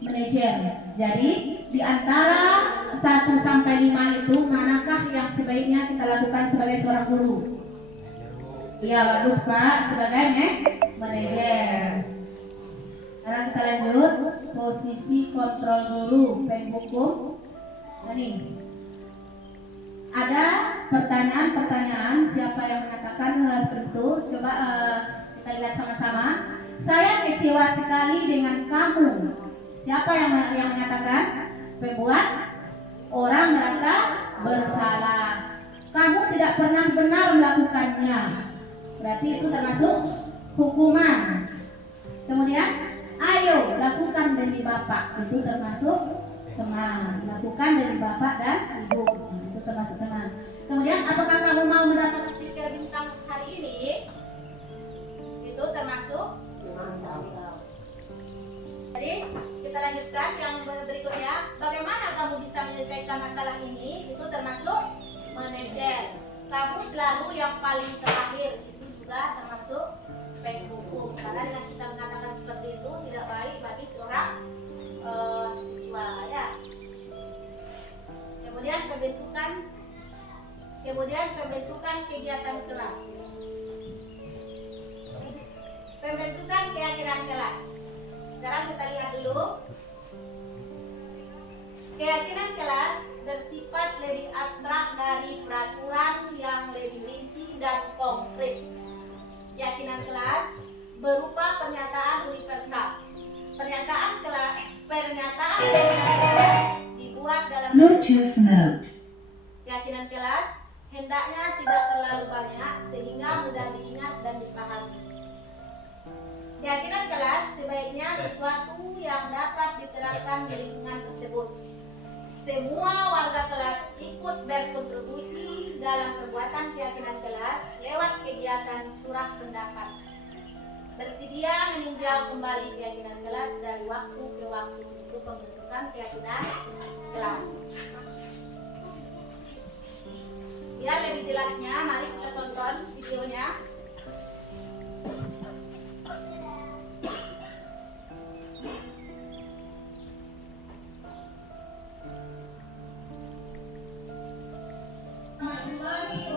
manajer. Jadi di antara 1 sampai 5 itu manakah yang sebaiknya kita lakukan sebagai seorang guru? Iya bagus Pak, sebagai manajer. Sekarang kita lanjut posisi kontrol guru penghukum. Ini ada pertanyaan-pertanyaan, siapa yang mengatakan seperti itu? Coba kita lihat sama-sama. Saya kecewa sekali dengan kamu. Siapa yang mengatakan? Pembuat. Orang merasa bersalah. Kamu tidak pernah benar melakukannya. Berarti itu termasuk hukuman. Kemudian, ayo lakukan demi Bapak. Itu termasuk teman. Lakukan demi Bapak dan Ibu. Itu termasuk teman. Kemudian, apakah kamu mau mendapat stiker bintang hari ini? Itu termasuk Jadi kita lanjutkan yang berikutnya. Bagaimana kamu bisa menyelesaikan masalah ini? Itu termasuk manajer. Kamu selalu yang paling terakhir. Itu juga termasuk penghukum. Karena dengan kita mengatakan seperti itu tidak baik bagi seorang siswa ya. Kemudian pembentukan kegiatan kelas. Pembentukan keyakinan kelas. Sekarang kita lihat dulu. Keyakinan kelas bersifat lebih abstrak dari peraturan yang lebih rinci dan konkret. Keyakinan kelas berupa pernyataan universal. Pernyataan kelas dibuat dalam keyakinan kelas hendaknya tidak terlalu banyak sehingga mudah diingat dan dipahami. Keyakinan kelas sebaiknya sesuatu yang dapat diterapkan di lingkungan tersebut. Semua warga kelas ikut berkontribusi dalam pembuatan keyakinan kelas lewat kegiatan curah pendapat. Bersedia meninjau kembali keyakinan kelas dari waktu ke waktu untuk pembentukan keyakinan kelas. Biar lebih jelasnya, mari kita tonton videonya. Baik.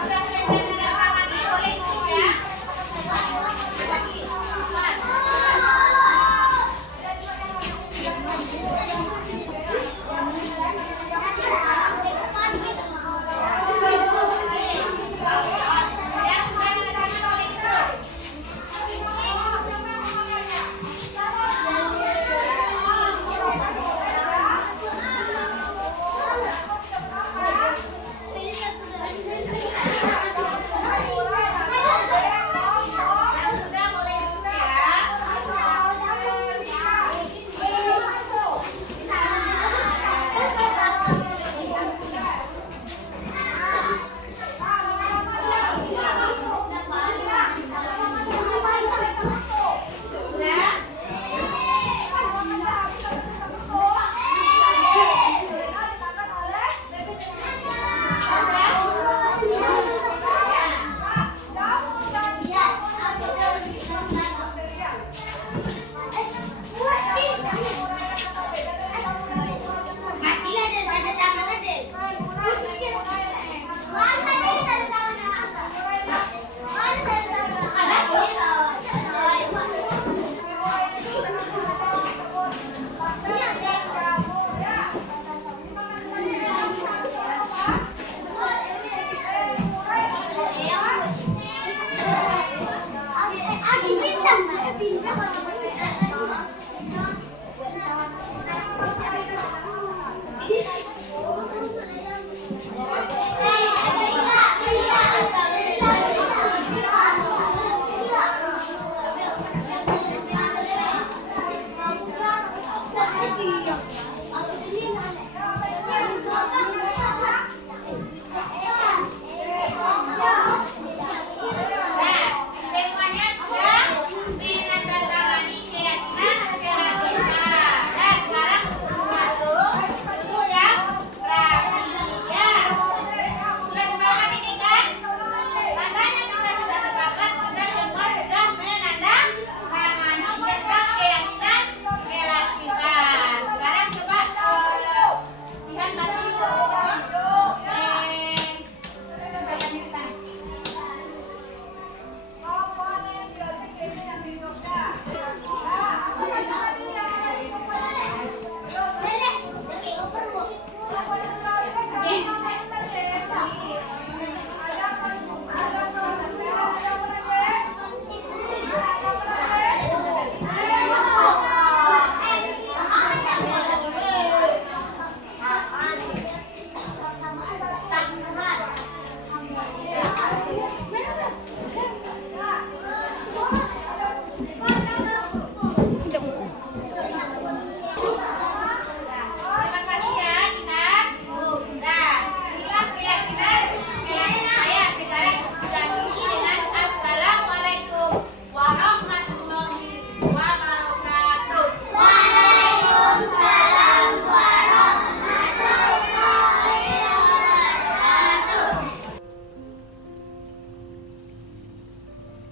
sudah selesai menandatangani boleh duduk ya. Lagi. Yang sudah menandatangani boleh duduk. Yang sudah boleh duduk ya. Sudah. Nah, semuanya sudah menandatangani keyakinan kelas kita. Nah, sekarang untuk semua itu yang rahasia. Sudah sepakat ini kan? Tandanya kita sudah sepakat, kita semua sudah menandatangani tentang keyakinan kelas kita. Sekarang coba lihat nanti terima kasih ya, Kinan. Nah, inilah keyakinan kelas saya. Sekarang sudahi dengan Assalamualaikum warahmatullahi wabarakatuh.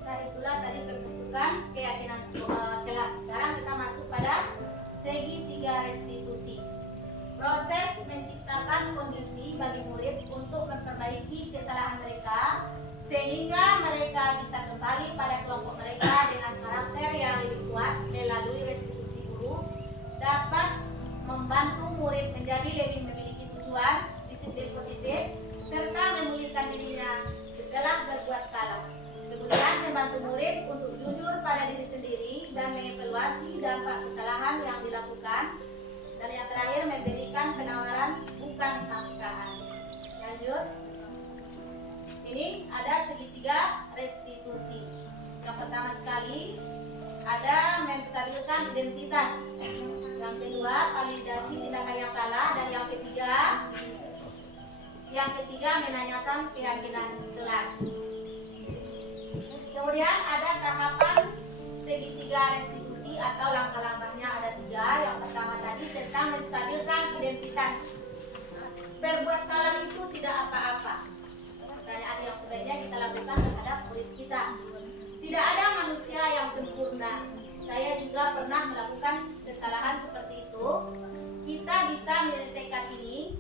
Nah, itulah tadi perbentukan keyakinan kelas. Sekarang kita masuk pada segitiga restitusi. Proses menciptakan kondisi bagi murid untuk memperbaiki kesalahan mereka sehingga mereka bisa kembali pada kelompok mereka dengan karakter yang lebih kuat melalui restitusi guru dapat membantu murid menjadi lebih memiliki tujuan, disiplin positif, serta memulihkan dirinya setelah berbuat salah. Kemudian membantu murid untuk jujur pada diri sendiri dan mengevaluasi dampak kesalahan yang dilakukan. Dan yang terakhir memberikan penawaran bukan paksaan. Lanjut. Ini ada segitiga restitusi. Yang pertama sekali ada menstabilkan identitas. Yang kedua validasi tindakan yang salah, dan yang ketiga menanyakan keyakinan kelas. Kemudian ada tahapan segitiga restitusi atau langkah-langkahnya ada 3. Yang pertama tadi tentang menstabilkan identitas. Berbuat salah itu tidak apa-apa. Pertanyaan yang sebaiknya kita lakukan terhadap murid kita. Tidak ada manusia yang sempurna. Saya juga pernah melakukan kesalahan seperti itu. Kita bisa menyelesaikan ini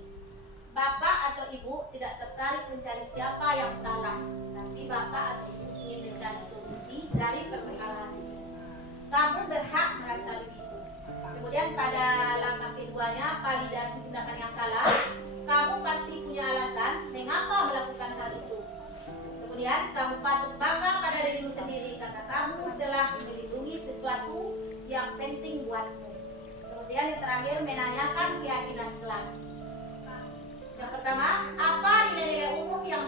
tidak tertarik mencari siapa yang salah, tapi Bapak atau Ibu ingin mencari solusi dari permasalahan itu. Kamu berhak merasa begitu. Kemudian pada langkah keduanya, validasi tindakan yang salah. Kamu pasti punya alasan mengapa melakukan hal itu. Kemudian kamu patut bangga pada dirimu sendiri karena kamu telah melindungi sesuatu yang penting buatmu. Kemudian yang terakhir, menanyakan keyakinan kelas. Yang pertama, apa nilai-nilai umum yang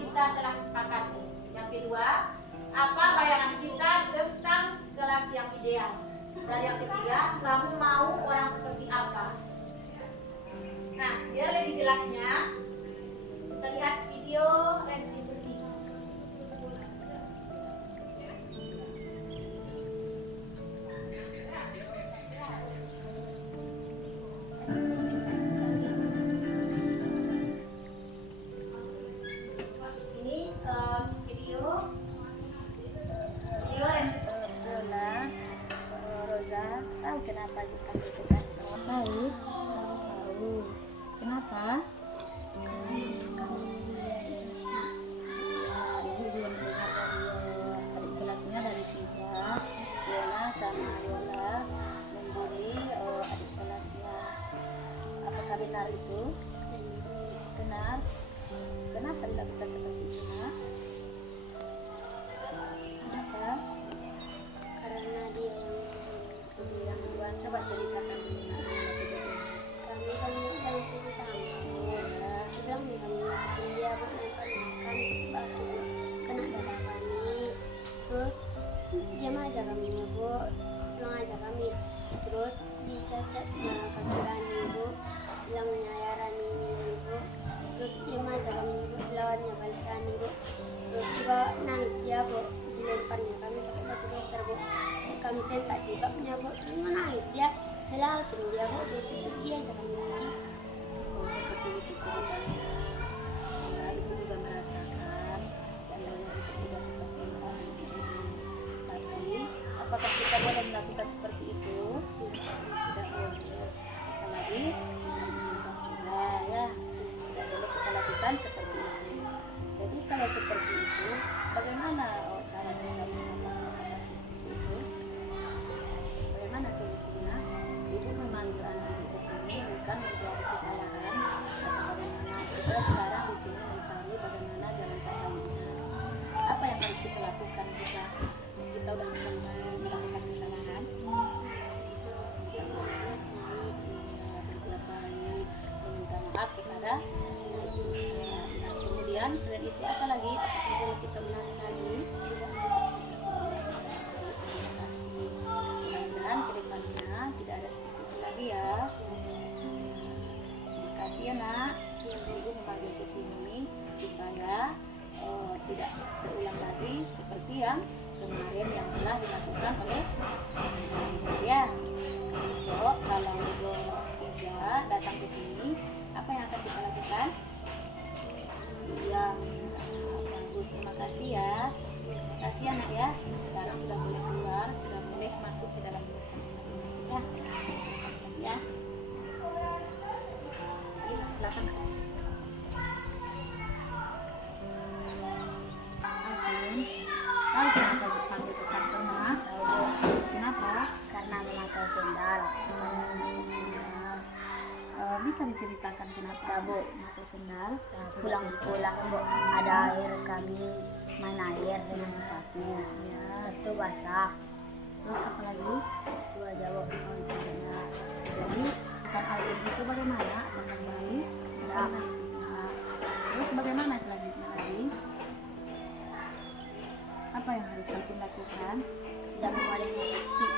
kita telah sepakati? Yang kedua, apa bayangan kita tentang kelas yang ideal? Dan yang ketiga, kamu mau orang seperti apa? Nah, biar lebih jelasnya, kita lihat video restitusi. Roza, tahu kenapa dipanggil tukang? Tahu. Kenapa? Ibu juga mendengar dari adik kelasnya, dari Fiza, Yona sama Yola membuli adik kelasnya. Apakah benar itu? Benar. Kenapa dilakukan seperti itu, Nak? Kenapa? Karena dia Yang duluan, coba ceritakan dulu, Nak, kejadian. kami kan dalam putus sama dia bilang nih kami nyakitin dia buat lempar batu kena dada kami, terus dia aja kami bu, pulang aja kami, terus dicacat kaki Rani bu, bilangnya ya Rani ini bu, terus dia aja kami bu, lawannya balik Rani bu, terus juga nangis dia bu, dilemparnya kami pakai batu geser bu, kami sentak jilbabnya bu, terus menangis dia, helalpin dia bu, dia aja kami lagi. Oh, seperti itu ceritanya. Ya, ibu juga merasakan seandainya ibu tidak seperti itu. Tapi, apakah kita boleh melakukan seperti itu? Tidak boleh. Apalagi disimpan juga, ya. Tidak boleh kita lakukan seperti itu. Jadi kalau seperti itu, bagaimana cara kita mengatasi seperti itu? Bagaimana solusinya? Ibu memanggil anak ibu ke sini bukan mencari kesalahan atau bagaimana. Kita sekarang di sini mencari bagaimana jalan terbaiknya. Apa yang harus kita lakukan jika kita sudah melakukan kesalahan? Berbuat baik, meminta maaf kepada anak. Kemudian selain itu apa lagi? Apakah boleh kita ulangi lagi? Terima kasih. Mudah-mudahan kedepannya tidak ada seperti itu lagi ya. Terima kasih ya, Nak. Ibu memanggil ke sini supaya tidak terulang lagi seperti yang kemarin yang telah dilakukan oleh ya. Besok kalau Ibu Iza datang ke sini, apa yang akan kita lakukan? Yang bagus, terima kasih ya. Terima kasih ya, Nak ya. Sekarang sudah boleh keluar, sudah boleh masuk ke dalam masing-masing ya. Ya. Iya, silakan. Tahu kenapa dipanggil ke kantor, Nak? Kenapa? Karena memakai sendal. Bisa diceritakan kenapa Bu memakai sendal? Pulang-pulang bu, ada air kami main air dengan sepatu. Ya. Satu basah, Terus apa lagi? dua jawab. Jadi bukan air itu bagaimana? Akan kembali? Nah. Nah, terus bagaimana selanjutnya lagi? Apa yang harus aku lakukan? Tidak boleh mengikuti,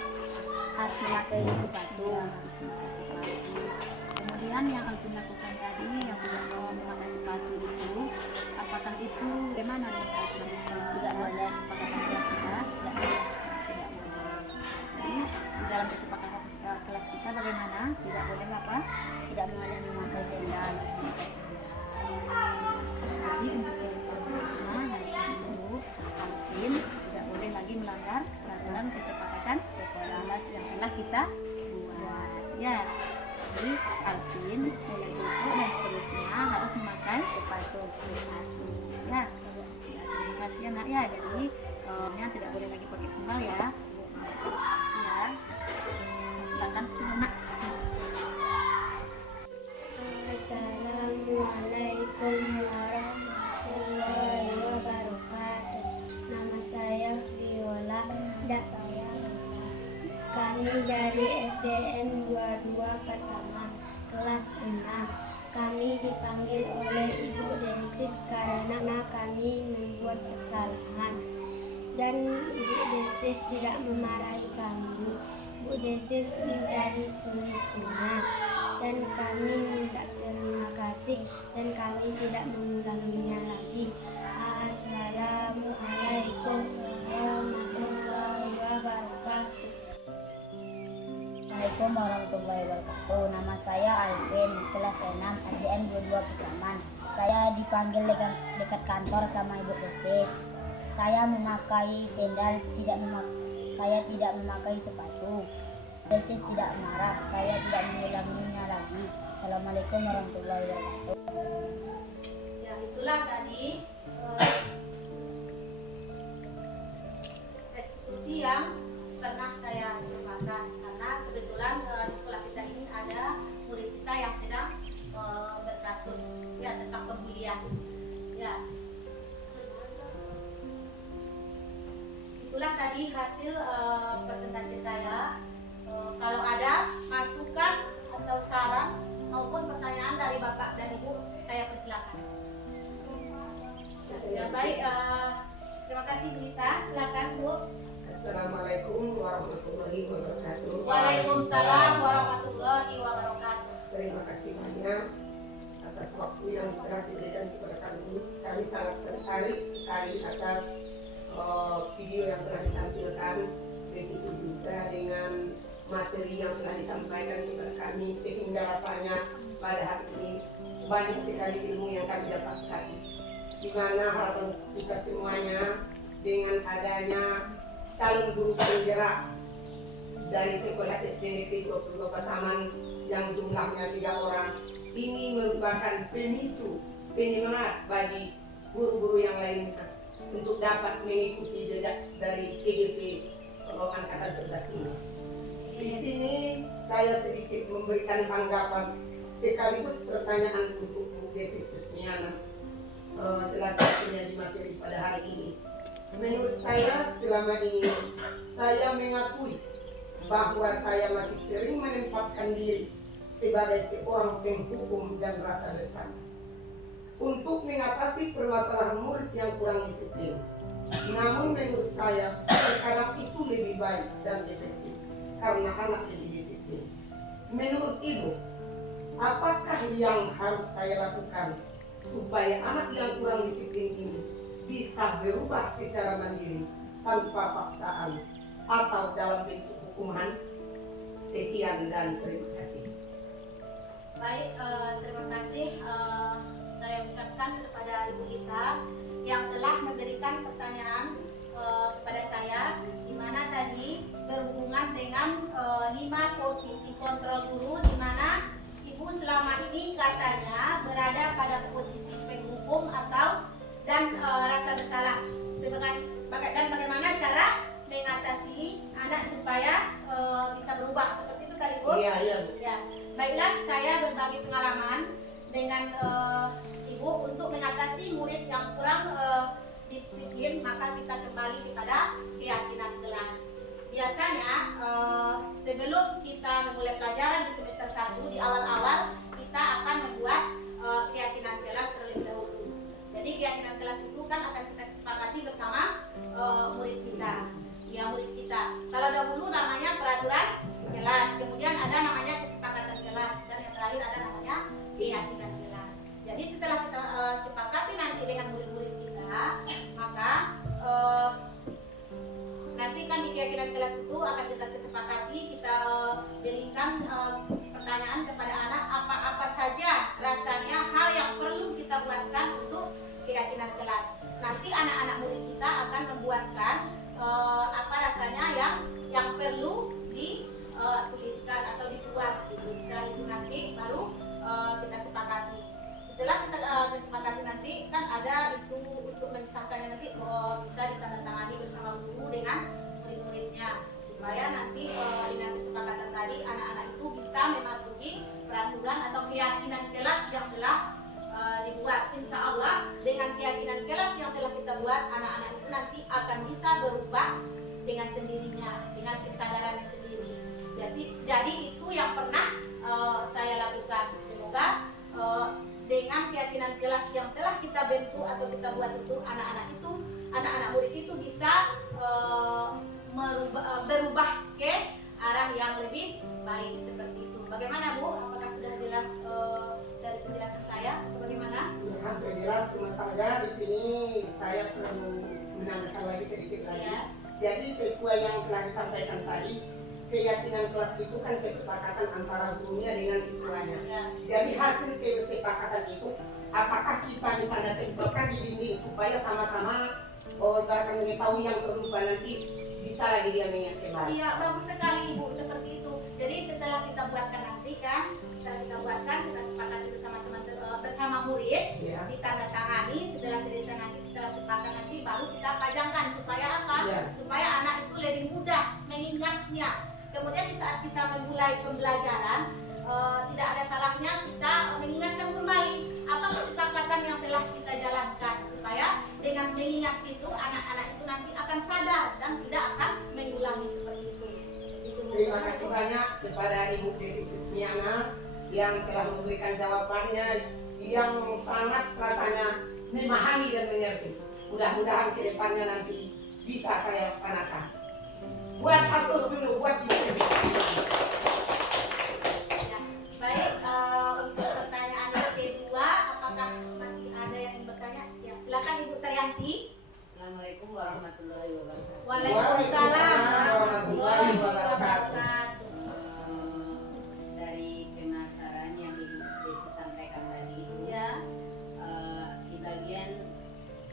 harus memakai sepatu. Ya, harus memakai sepatu. Kemudian yang aku lakukan tadi, yang tidak mau memakai sepatu itu, apakah itu bagaimana dengan peraturan di sekolah? Tidak boleh. Kesepakatan kelas kita? Tidak boleh. Tidak boleh. Jadi di dalam kesepakatan kelas kita bagaimana? Tidak boleh apa? Tidak boleh memakai sendal. Memakai sendal. Jadi untuk yang pertama hari ini Alvin tidak boleh lagi melanggar peraturan kesepakatan kelas yang telah kita buat. Ya. Jadi Alvin mulai besok dan seterusnya harus memakai sepatu. Ya, terima kasih ya nak ya. Jadi yang tidak boleh lagi pakai sendal ya. Terima kasih ya. Silakan nak. Assalamualaikum warahmatullahi wabarakatuh. Nama saya Viola Dasaya. Kami dari SDN 22 Pasaman, kelas 6. Kami dipanggil oleh Ibu Desis karena kami membuat kesalahan. Dan Ibu Desis tidak memarahi kami. Ibu Desis menjadi solusinya. Dan kami minta terima kasih dan kami tidak mengulanginya lagi. Assalamualaikum warahmatullahi wabarakatuh. Assalamualaikum warahmatullahi wabarakatuh. Nama saya Alvin, kelas 6, SDN 22 Pasaman. Saya dipanggil dekat kantor sama Ibu Desis. Saya memakai sendal, saya tidak memakai sepatu. Desis tidak marah, saya tidak mengulanginya lagi. Assalamualaikum warahmatullahi wabarakatuh. Ya, itulah tadi restitusi yang pernah saya cobakan, karena kebetulan di sekolah kita ini ada murid kita yang sedang berkasus ya tentang pembulian. Ya, itulah tadi hasil presentasi saya. Kalau ada masukan atau saran maupun pertanyaan dari Bapak dan Ibu, saya persilakan. Ya, baik, terima kasih Bu Lita. Silakan Bu. Assalamualaikum warahmatullahi wabarakatuh. Waalaikumsalam warahmatullahi wabarakatuh. Terima kasih banyak atas waktu yang telah diberikan kepada kami. Kami sangat tertarik sekali atas video yang telah ditampilkan, begitu juga dengan materi yang telah disampaikan kepada kami, sehingga rasanya pada hari ini banyak sekali ilmu yang kami dapatkan, di mana harapan kita semuanya dengan adanya calon guru penggerak dari sekolah SD Negeri 22 Pasaman yang jumlahnya 3 orang ini merupakan pemicu penyemangat bagi guru-guru yang lainnya untuk dapat mengikuti jejak dari KGP angkatan 11 ini. Di sini saya sedikit memberikan tanggapan sekaligus pertanyaan untuk Bu Desis Kusmiana selaku penyaji materi pada hari ini. Menurut saya selama ini saya mengakui bahwa saya masih sering menempatkan diri sebagai seorang penghukum dan rasa bersalah untuk mengatasi permasalahan murid yang kurang disiplin. Namun menurut saya sekarang itu lebih baik dan efektif karena anak lebih disiplin. Menurut Ibu, apakah yang harus saya lakukan supaya anak yang kurang disiplin ini bisa berubah secara mandiri tanpa paksaan atau dalam bentuk hukuman? Sekian dan terima kasih. Baik, terima kasih saya ucapkan kepada Ibu Lita yang telah memberikan pertanyaan kepada saya, di mana tadi berhubungan dengan 5 posisi kontrol guru, di mana Ibu selama ini katanya berada pada posisi penghukum atau dan rasa bersalah, dan bagaimana cara mengatasi anak supaya bisa berubah seperti itu tadi Bu. Iya, iya. Ya, baiklah, saya berbagi pengalaman dengan Ibu untuk mengatasi murid yang kurang disiplin, maka kita kembali kepada keyakinan kelas. Biasanya sebelum kita memulai pelajaran di semester 1, di awal-awal kita akan membuat keyakinan kelas terlebih dahulu. Jadi keyakinan kelas itu kan akan kita sepakati bersama murid kita. Ya, murid kita. Kalau dahulu namanya peraturan kelas, kemudian ada namanya kesepakatan kelas, dan yang terakhir ada namanya keyakinan kelas. Jadi setelah kita sepakati nanti dengan murid-murid kita, maka nanti kan di keyakinan kelas itu akan kita kesepakati, kita berikan pertanyaan kepada kesepakatan nanti kan ada itu untuk mensahkannya nanti bisa ditandatangani bersama guru dengan murid-muridnya supaya nanti dengan kesepakatan tadi anak-anak itu bisa mematuhi peraturan atau keyakinan kelas yang telah dibuat. Insya Allah dengan keyakinan kelas yang telah kita buat, anak-anak itu nanti akan bisa berubah dengan sendirinya, dengan kesadaran sendiri. Jadi itu yang pernah saya lakukan. Semoga dengan keyakinan kelas yang telah kita bentuk atau kita buat itu, anak-anak murid itu bisa berubah ke arah yang lebih baik seperti itu. Bagaimana Bu? Apakah sudah jelas dari penjelasan saya? Atau bagaimana? Ya, hampir jelas. Cuma saja di sini saya perlu menambahkan lagi sedikit lagi. Ya. Jadi sesuai yang telah disampaikan tadi, keyakinan kelas itu kan kesepakatan antara gurunya dengan siswanya. Ya. Jadi hasil kesepakatan itu, apakah kita misalnya tempelkan di dinding supaya sama-sama ibaratkan mengetahui yang terlupa nanti bisa lagi dia mengingat kembali. Iya, bagus sekali Ibu seperti itu. Jadi setelah kita buatkan nanti kan, kita sepakati bersama teman-teman bersama murid, Ya. ditandatangani setelah selesai nanti, setelah sepakat nanti baru kita pajangkan supaya apa? Ya. Supaya anak itu lebih mudah mengingatnya. Kemudian di saat kita memulai pembelajaran, tidak ada salahnya kita mengingatkan kembali apa kesepakatan yang telah kita jalankan supaya dengan mengingat itu anak-anak itu nanti akan sadar dan tidak akan mengulangi seperti itu. Terima kasih banyak kepada Ibu Desi Susmiana yang telah memberikan jawabannya yang sangat rasanya memahami dan mengerti. Mudah-mudahan ke depannya nanti bisa saya laksanakan. Buat aplaus dulu buat Ibu Desi Susmiana. Ya, baik, untuk pertanyaan yang kedua, apakah masih ada yang ingin bertanya? Ya, silakan Ibu Saryanti. Assalamualaikum warahmatullahi wabarakatuh. Waalaikumsalam warahmatullahi wabarakatuh. Dari pemaparan yang Ibu Desi sampaikan tadi, Ya, di bagian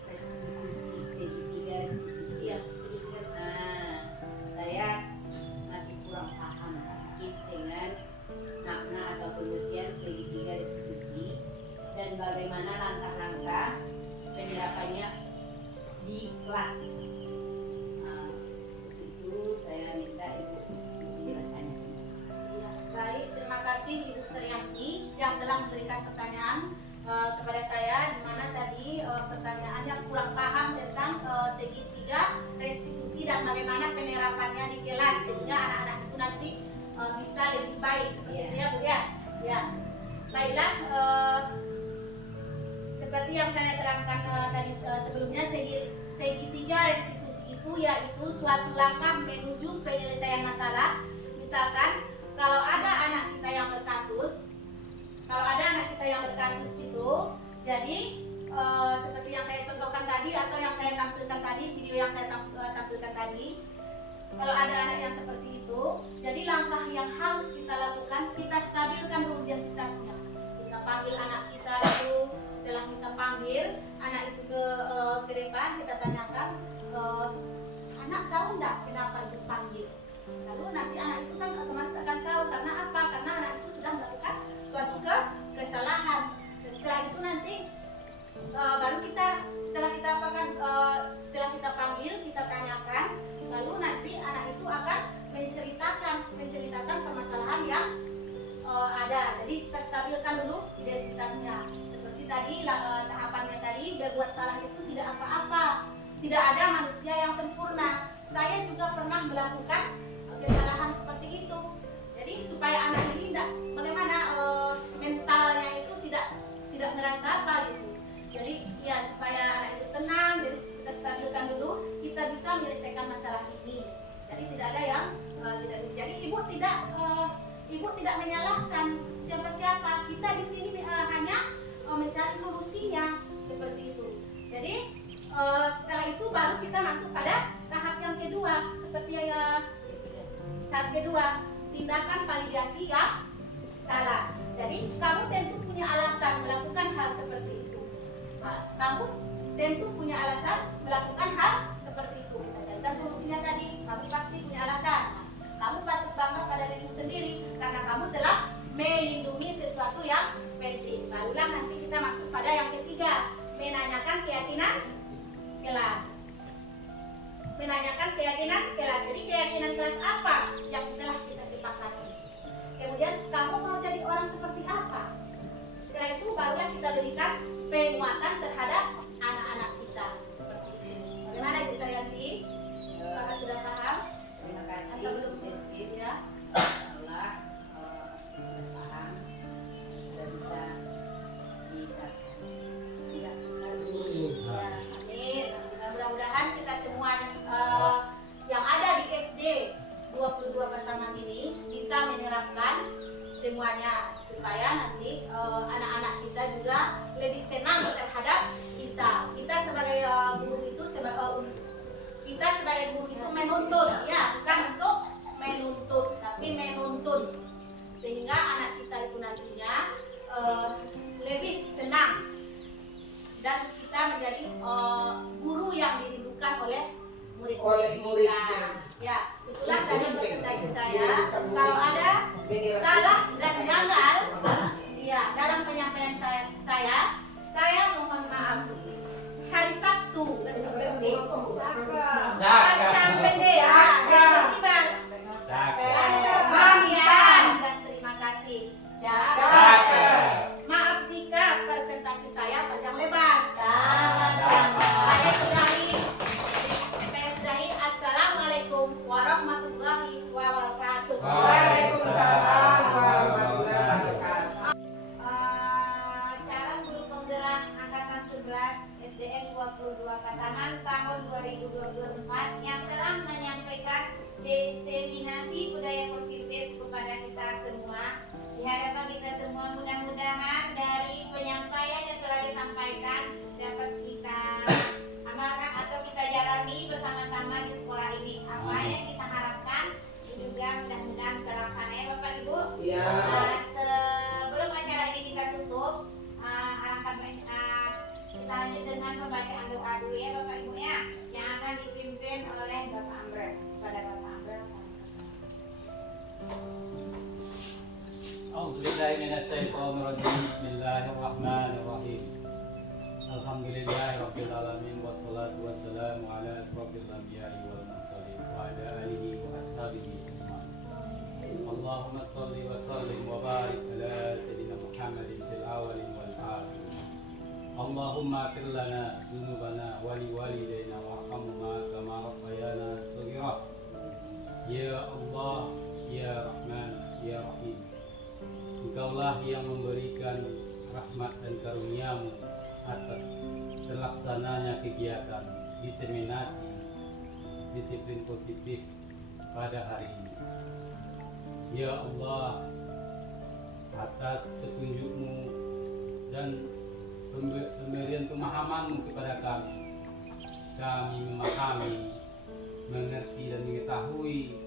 restitusi segitiga restitusi, ya, saya masih kurang paham sedikit dengan makna atau pengertian segitiga restitusi dan bagaimana langkah-langkah penerapannya di kelas. Itu saya minta Ibu menjelaskannya. ya. Baik, terima kasih Ibu Saryanti yang telah memberikan pertanyaan kepada saya, di mana tadi pertanyaannya kurang paham tentang segitiga restitusi dan bagaimana penerapannya di kelas sehingga anak-anak itu nanti bisa lebih baik seperti itu ya Bu ya. Ya, baiklah. Seperti yang saya terangkan tadi sebelumnya, segitiga restitusi itu yaitu suatu langkah menuju penyelesaian masalah. Misalkan kalau ada anak kita yang berkasus, itu, jadi seperti yang saya contohkan tadi atau yang saya tampilkan tadi, video yang saya tampilkan tadi, kalau ada anak yang seperti itu, jadi langkah yang harus kita lakukan, kita stabilkan dulu identitasnya. Kita panggil anak kita itu. Setelah kita panggil anak itu ke depan, kita tanyakan, anak tahu enggak kenapa dipanggil? Lalu nanti anak itu kan otomatis akan tahu karena apa? Karena anak itu sudah melakukan suatu kesalahan. Setelah itu nanti baru setelah kita panggil, kita tanyakan, lalu nanti anak itu akan menceritakan permasalahan yang ada. Jadi kita stabilkan dulu identitasnya. Tadi tahapannya tadi, berbuat salah itu tidak apa-apa, tidak ada manusia yang sempurna. Saya juga pernah melakukan kesalahan seperti itu. Jadi supaya anak ini bagaimana mentalnya itu tidak merasa apa gitu. Jadi ya supaya anak itu tenang, jadi kita stabilkan dulu, kita bisa menyelesaikan masalah ini. Jadi tidak ada yang tidak bisa. Jadi ibu tidak menyalahkan siapa-siapa. Kita di sini hanya mencari solusinya seperti itu. Jadi setelah itu baru kita masuk pada tahap yang kedua, seperti tahap kedua, tindakan validasi yang salah. Jadi kamu tentu punya alasan melakukan hal seperti itu. Kamu tentu punya alasan melakukan hal seperti itu. Kita carikan solusinya tadi. Kamu pasti punya alasan. Kamu patut bangga pada dirimu sendiri karena kamu telah melindungi sesuatu yang penting. Barulah nanti kita kita masuk pada yang ketiga, menanyakan keyakinan kelas. Menanyakan keyakinan kelas. Jadi keyakinan kelas apa yang telah kita sepakati. Kemudian kamu mau jadi orang seperti apa? Setelah itu barulah kita berikan penguatan terhadap anak-anak kita. Seperti itu. Bagaimana Ibu Saryanti? Apakah sudah paham? Terima kasih. Atau belum? Yesus. Ya. Insyaallah sudah paham, sudah bisa diterapkan. Terima sekali. Ya, amin. Nah, mudah-mudahan kita semua yang ada di SD 22 Pasaman ini bisa menerapkan semuanya supaya nanti anak-anak kita juga lebih senang terhadap kita. Kita sebagai guru itu kita sebagai guru itu menuntut, ya, bukan untuk menuntut, tapi menuntun sehingga anak kita itu nantinya lebih senang dan kita menjadi guru yang dirindukan oleh murid-muridnya. Ya, itulah tadi presentasi saya. Kalau ada salah dan janggal, ya, dalam penyampaian saya mohon maaf. Hari Sabtu bersih-bersih. Pasang bendera dan kibar. Sekian dan terima kasih. Maaf jika presentasi saya panjang lebar. Saya sudahi. Assalamualaikum warahmatullahi wabarakatuh. Waalaikumsalam warahmatullahi wabarakatuh. Calon guru penggerak angkatan 11 SDN 22 Pasaman tahun 2024 yang telah menyampaikan diseminasi budaya positif kepada kita semua. Di hadapan kita semua, mudah-mudahan dari penyampaian yang telah disampaikan dapat kita amalkan atau kita jalani bersama-sama di sekolah ini. Apa yang kita harapkan juga mudah-mudahan terlaksana, ya Bapak Ibu. Ya. Sebelum acara ini kita tutup, kita lanjut dengan pembacaan doa dulu, ya Bapak Ibu, ya, yang akan dipimpin oleh Bapak Amber. Pada Bapak Amber. A'udzubillahi minasyaitonirrajim. Bismillahirrahmanirrahim. Alhamdulillahirabbil alamin wassalatu wassalamu ala asyrofil anbiya'i wal mursalin wa ala alihi wa ashabihi ajma'in. Allahumma shalli wa sallim wa barik ala sayyidina Muhammadin fil awwalin wal akhirin. Allahumma ighfir lana dzunubana wa liwalidayna warhamhuma kama rabbayana shaghira. Ya Allah, ya Rahman, ya Rahim. Engkaulah yang memberikan rahmat dan karunia-Mu atas terlaksananya kegiatan diseminasi disiplin positif pada hari ini. Ya Allah, atas petunjuk-Mu dan pemberian pemahaman-Mu kepada kami memahami, mengerti dan mengetahui,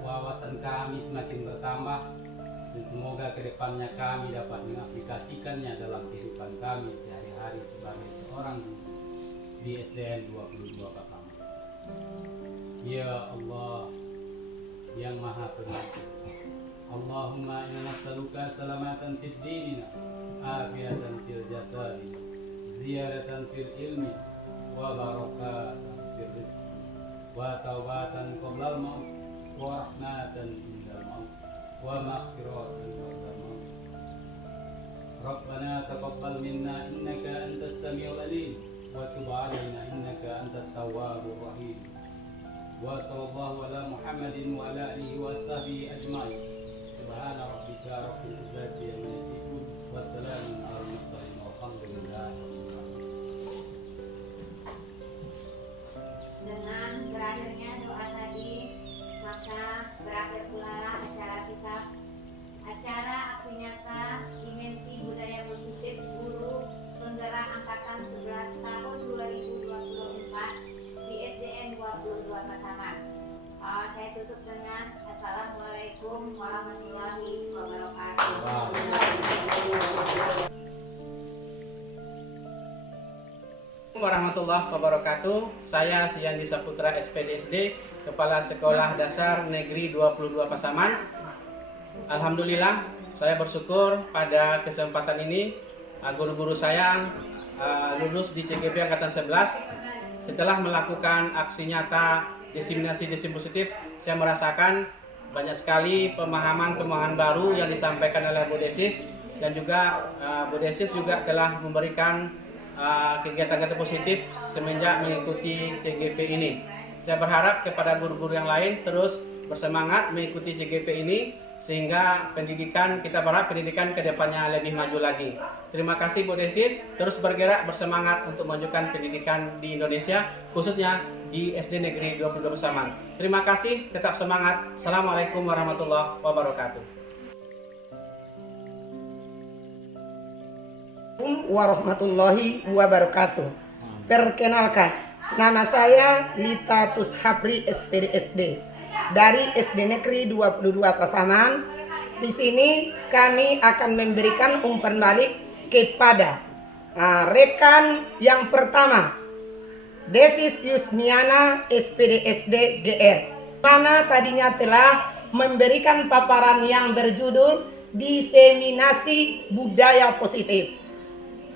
wawasan kami semakin bertambah, dan semoga kedepannya kami dapat mengaplikasikannya dalam kehidupan kami sehari-hari sebagai seorang guru di SDN 22 Pasaman. Ya Allah yang Maha Pengasih, Allahumma inna nas'aluka salamatan fid dinina, afiatan fil jasadi, ziyaratan fil ilmi, wa barakatan fil rizqi, wa taubatan qoblal maut, wa rahmatan indal maut, wa maghfiratan ba'dal maut. Rabbana taqabbal minna innaka antas samiul alim wa tub 'alaina innaka antat tawwabur rahim. Wa sallallahu ala Muhammadin wa ala alihi wa sahbihi ajma'in. Subhana rabbika rabbil izzati amma yasifun wa salamun 'alal mursalin walhamdulillahi rabbil alamin. Dengan berakhirnya doa tadi, maka berakhir pula acara kita, acara aksi nyata dimensi budaya positif guru penggerak angkatan 11 tahun 2024 di SDN 22 Pasaman. Saya tutup dengan Assalamualaikum warahmatullahi wabarakatuh. Warahmatullahi wabarakatuh. Saya Siyandi Saputra SPDSD, Kepala Sekolah Dasar Negeri 22 Pasaman. Alhamdulillah saya bersyukur pada kesempatan ini guru-guru saya lulus di CGP Angkatan 11. Setelah melakukan aksi nyata diseminasi positif, saya merasakan banyak sekali pemahaman-pemahaman baru yang disampaikan oleh Bu Desis, dan juga Bu Desis juga telah memberikan kegiatan-kegiatan positif semenjak mengikuti CGP ini. Saya berharap kepada guru-guru yang lain terus bersemangat mengikuti CGP ini, sehingga kita berharap pendidikan ke depannya lebih maju lagi. Terima kasih Bu Desis, terus bergerak bersemangat untuk memajukan pendidikan di Indonesia, khususnya di SD Negeri 22 Pasaman. Terima kasih, tetap semangat. Assalamualaikum warahmatullahi wabarakatuh. Warahmatullahi wabarakatuh. Perkenalkan, nama saya Lita Tushapri SPD dari SD Negeri 22 Pasaman. Di sini kami akan memberikan umpan balik kepada rekan yang pertama, Desis Yusmiana SPD SD GR, mana tadinya telah memberikan paparan yang berjudul diseminasi budaya positif.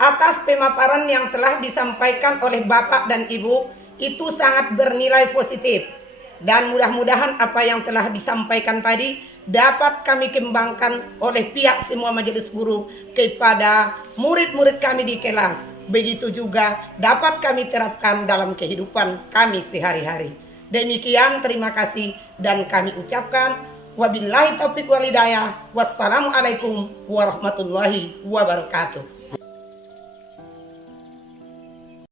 Atas pemaparan yang telah disampaikan oleh Bapak dan Ibu itu sangat bernilai positif, dan mudah-mudahan apa yang telah disampaikan tadi dapat kami kembangkan oleh pihak semua majelis guru kepada murid-murid kami di kelas. Begitu juga dapat kami terapkan dalam kehidupan kami sehari-hari. Demikian, terima kasih, dan kami ucapkan wabillahi taufiq wal hidayah. Wassalamualaikum warahmatullahi wabarakatuh.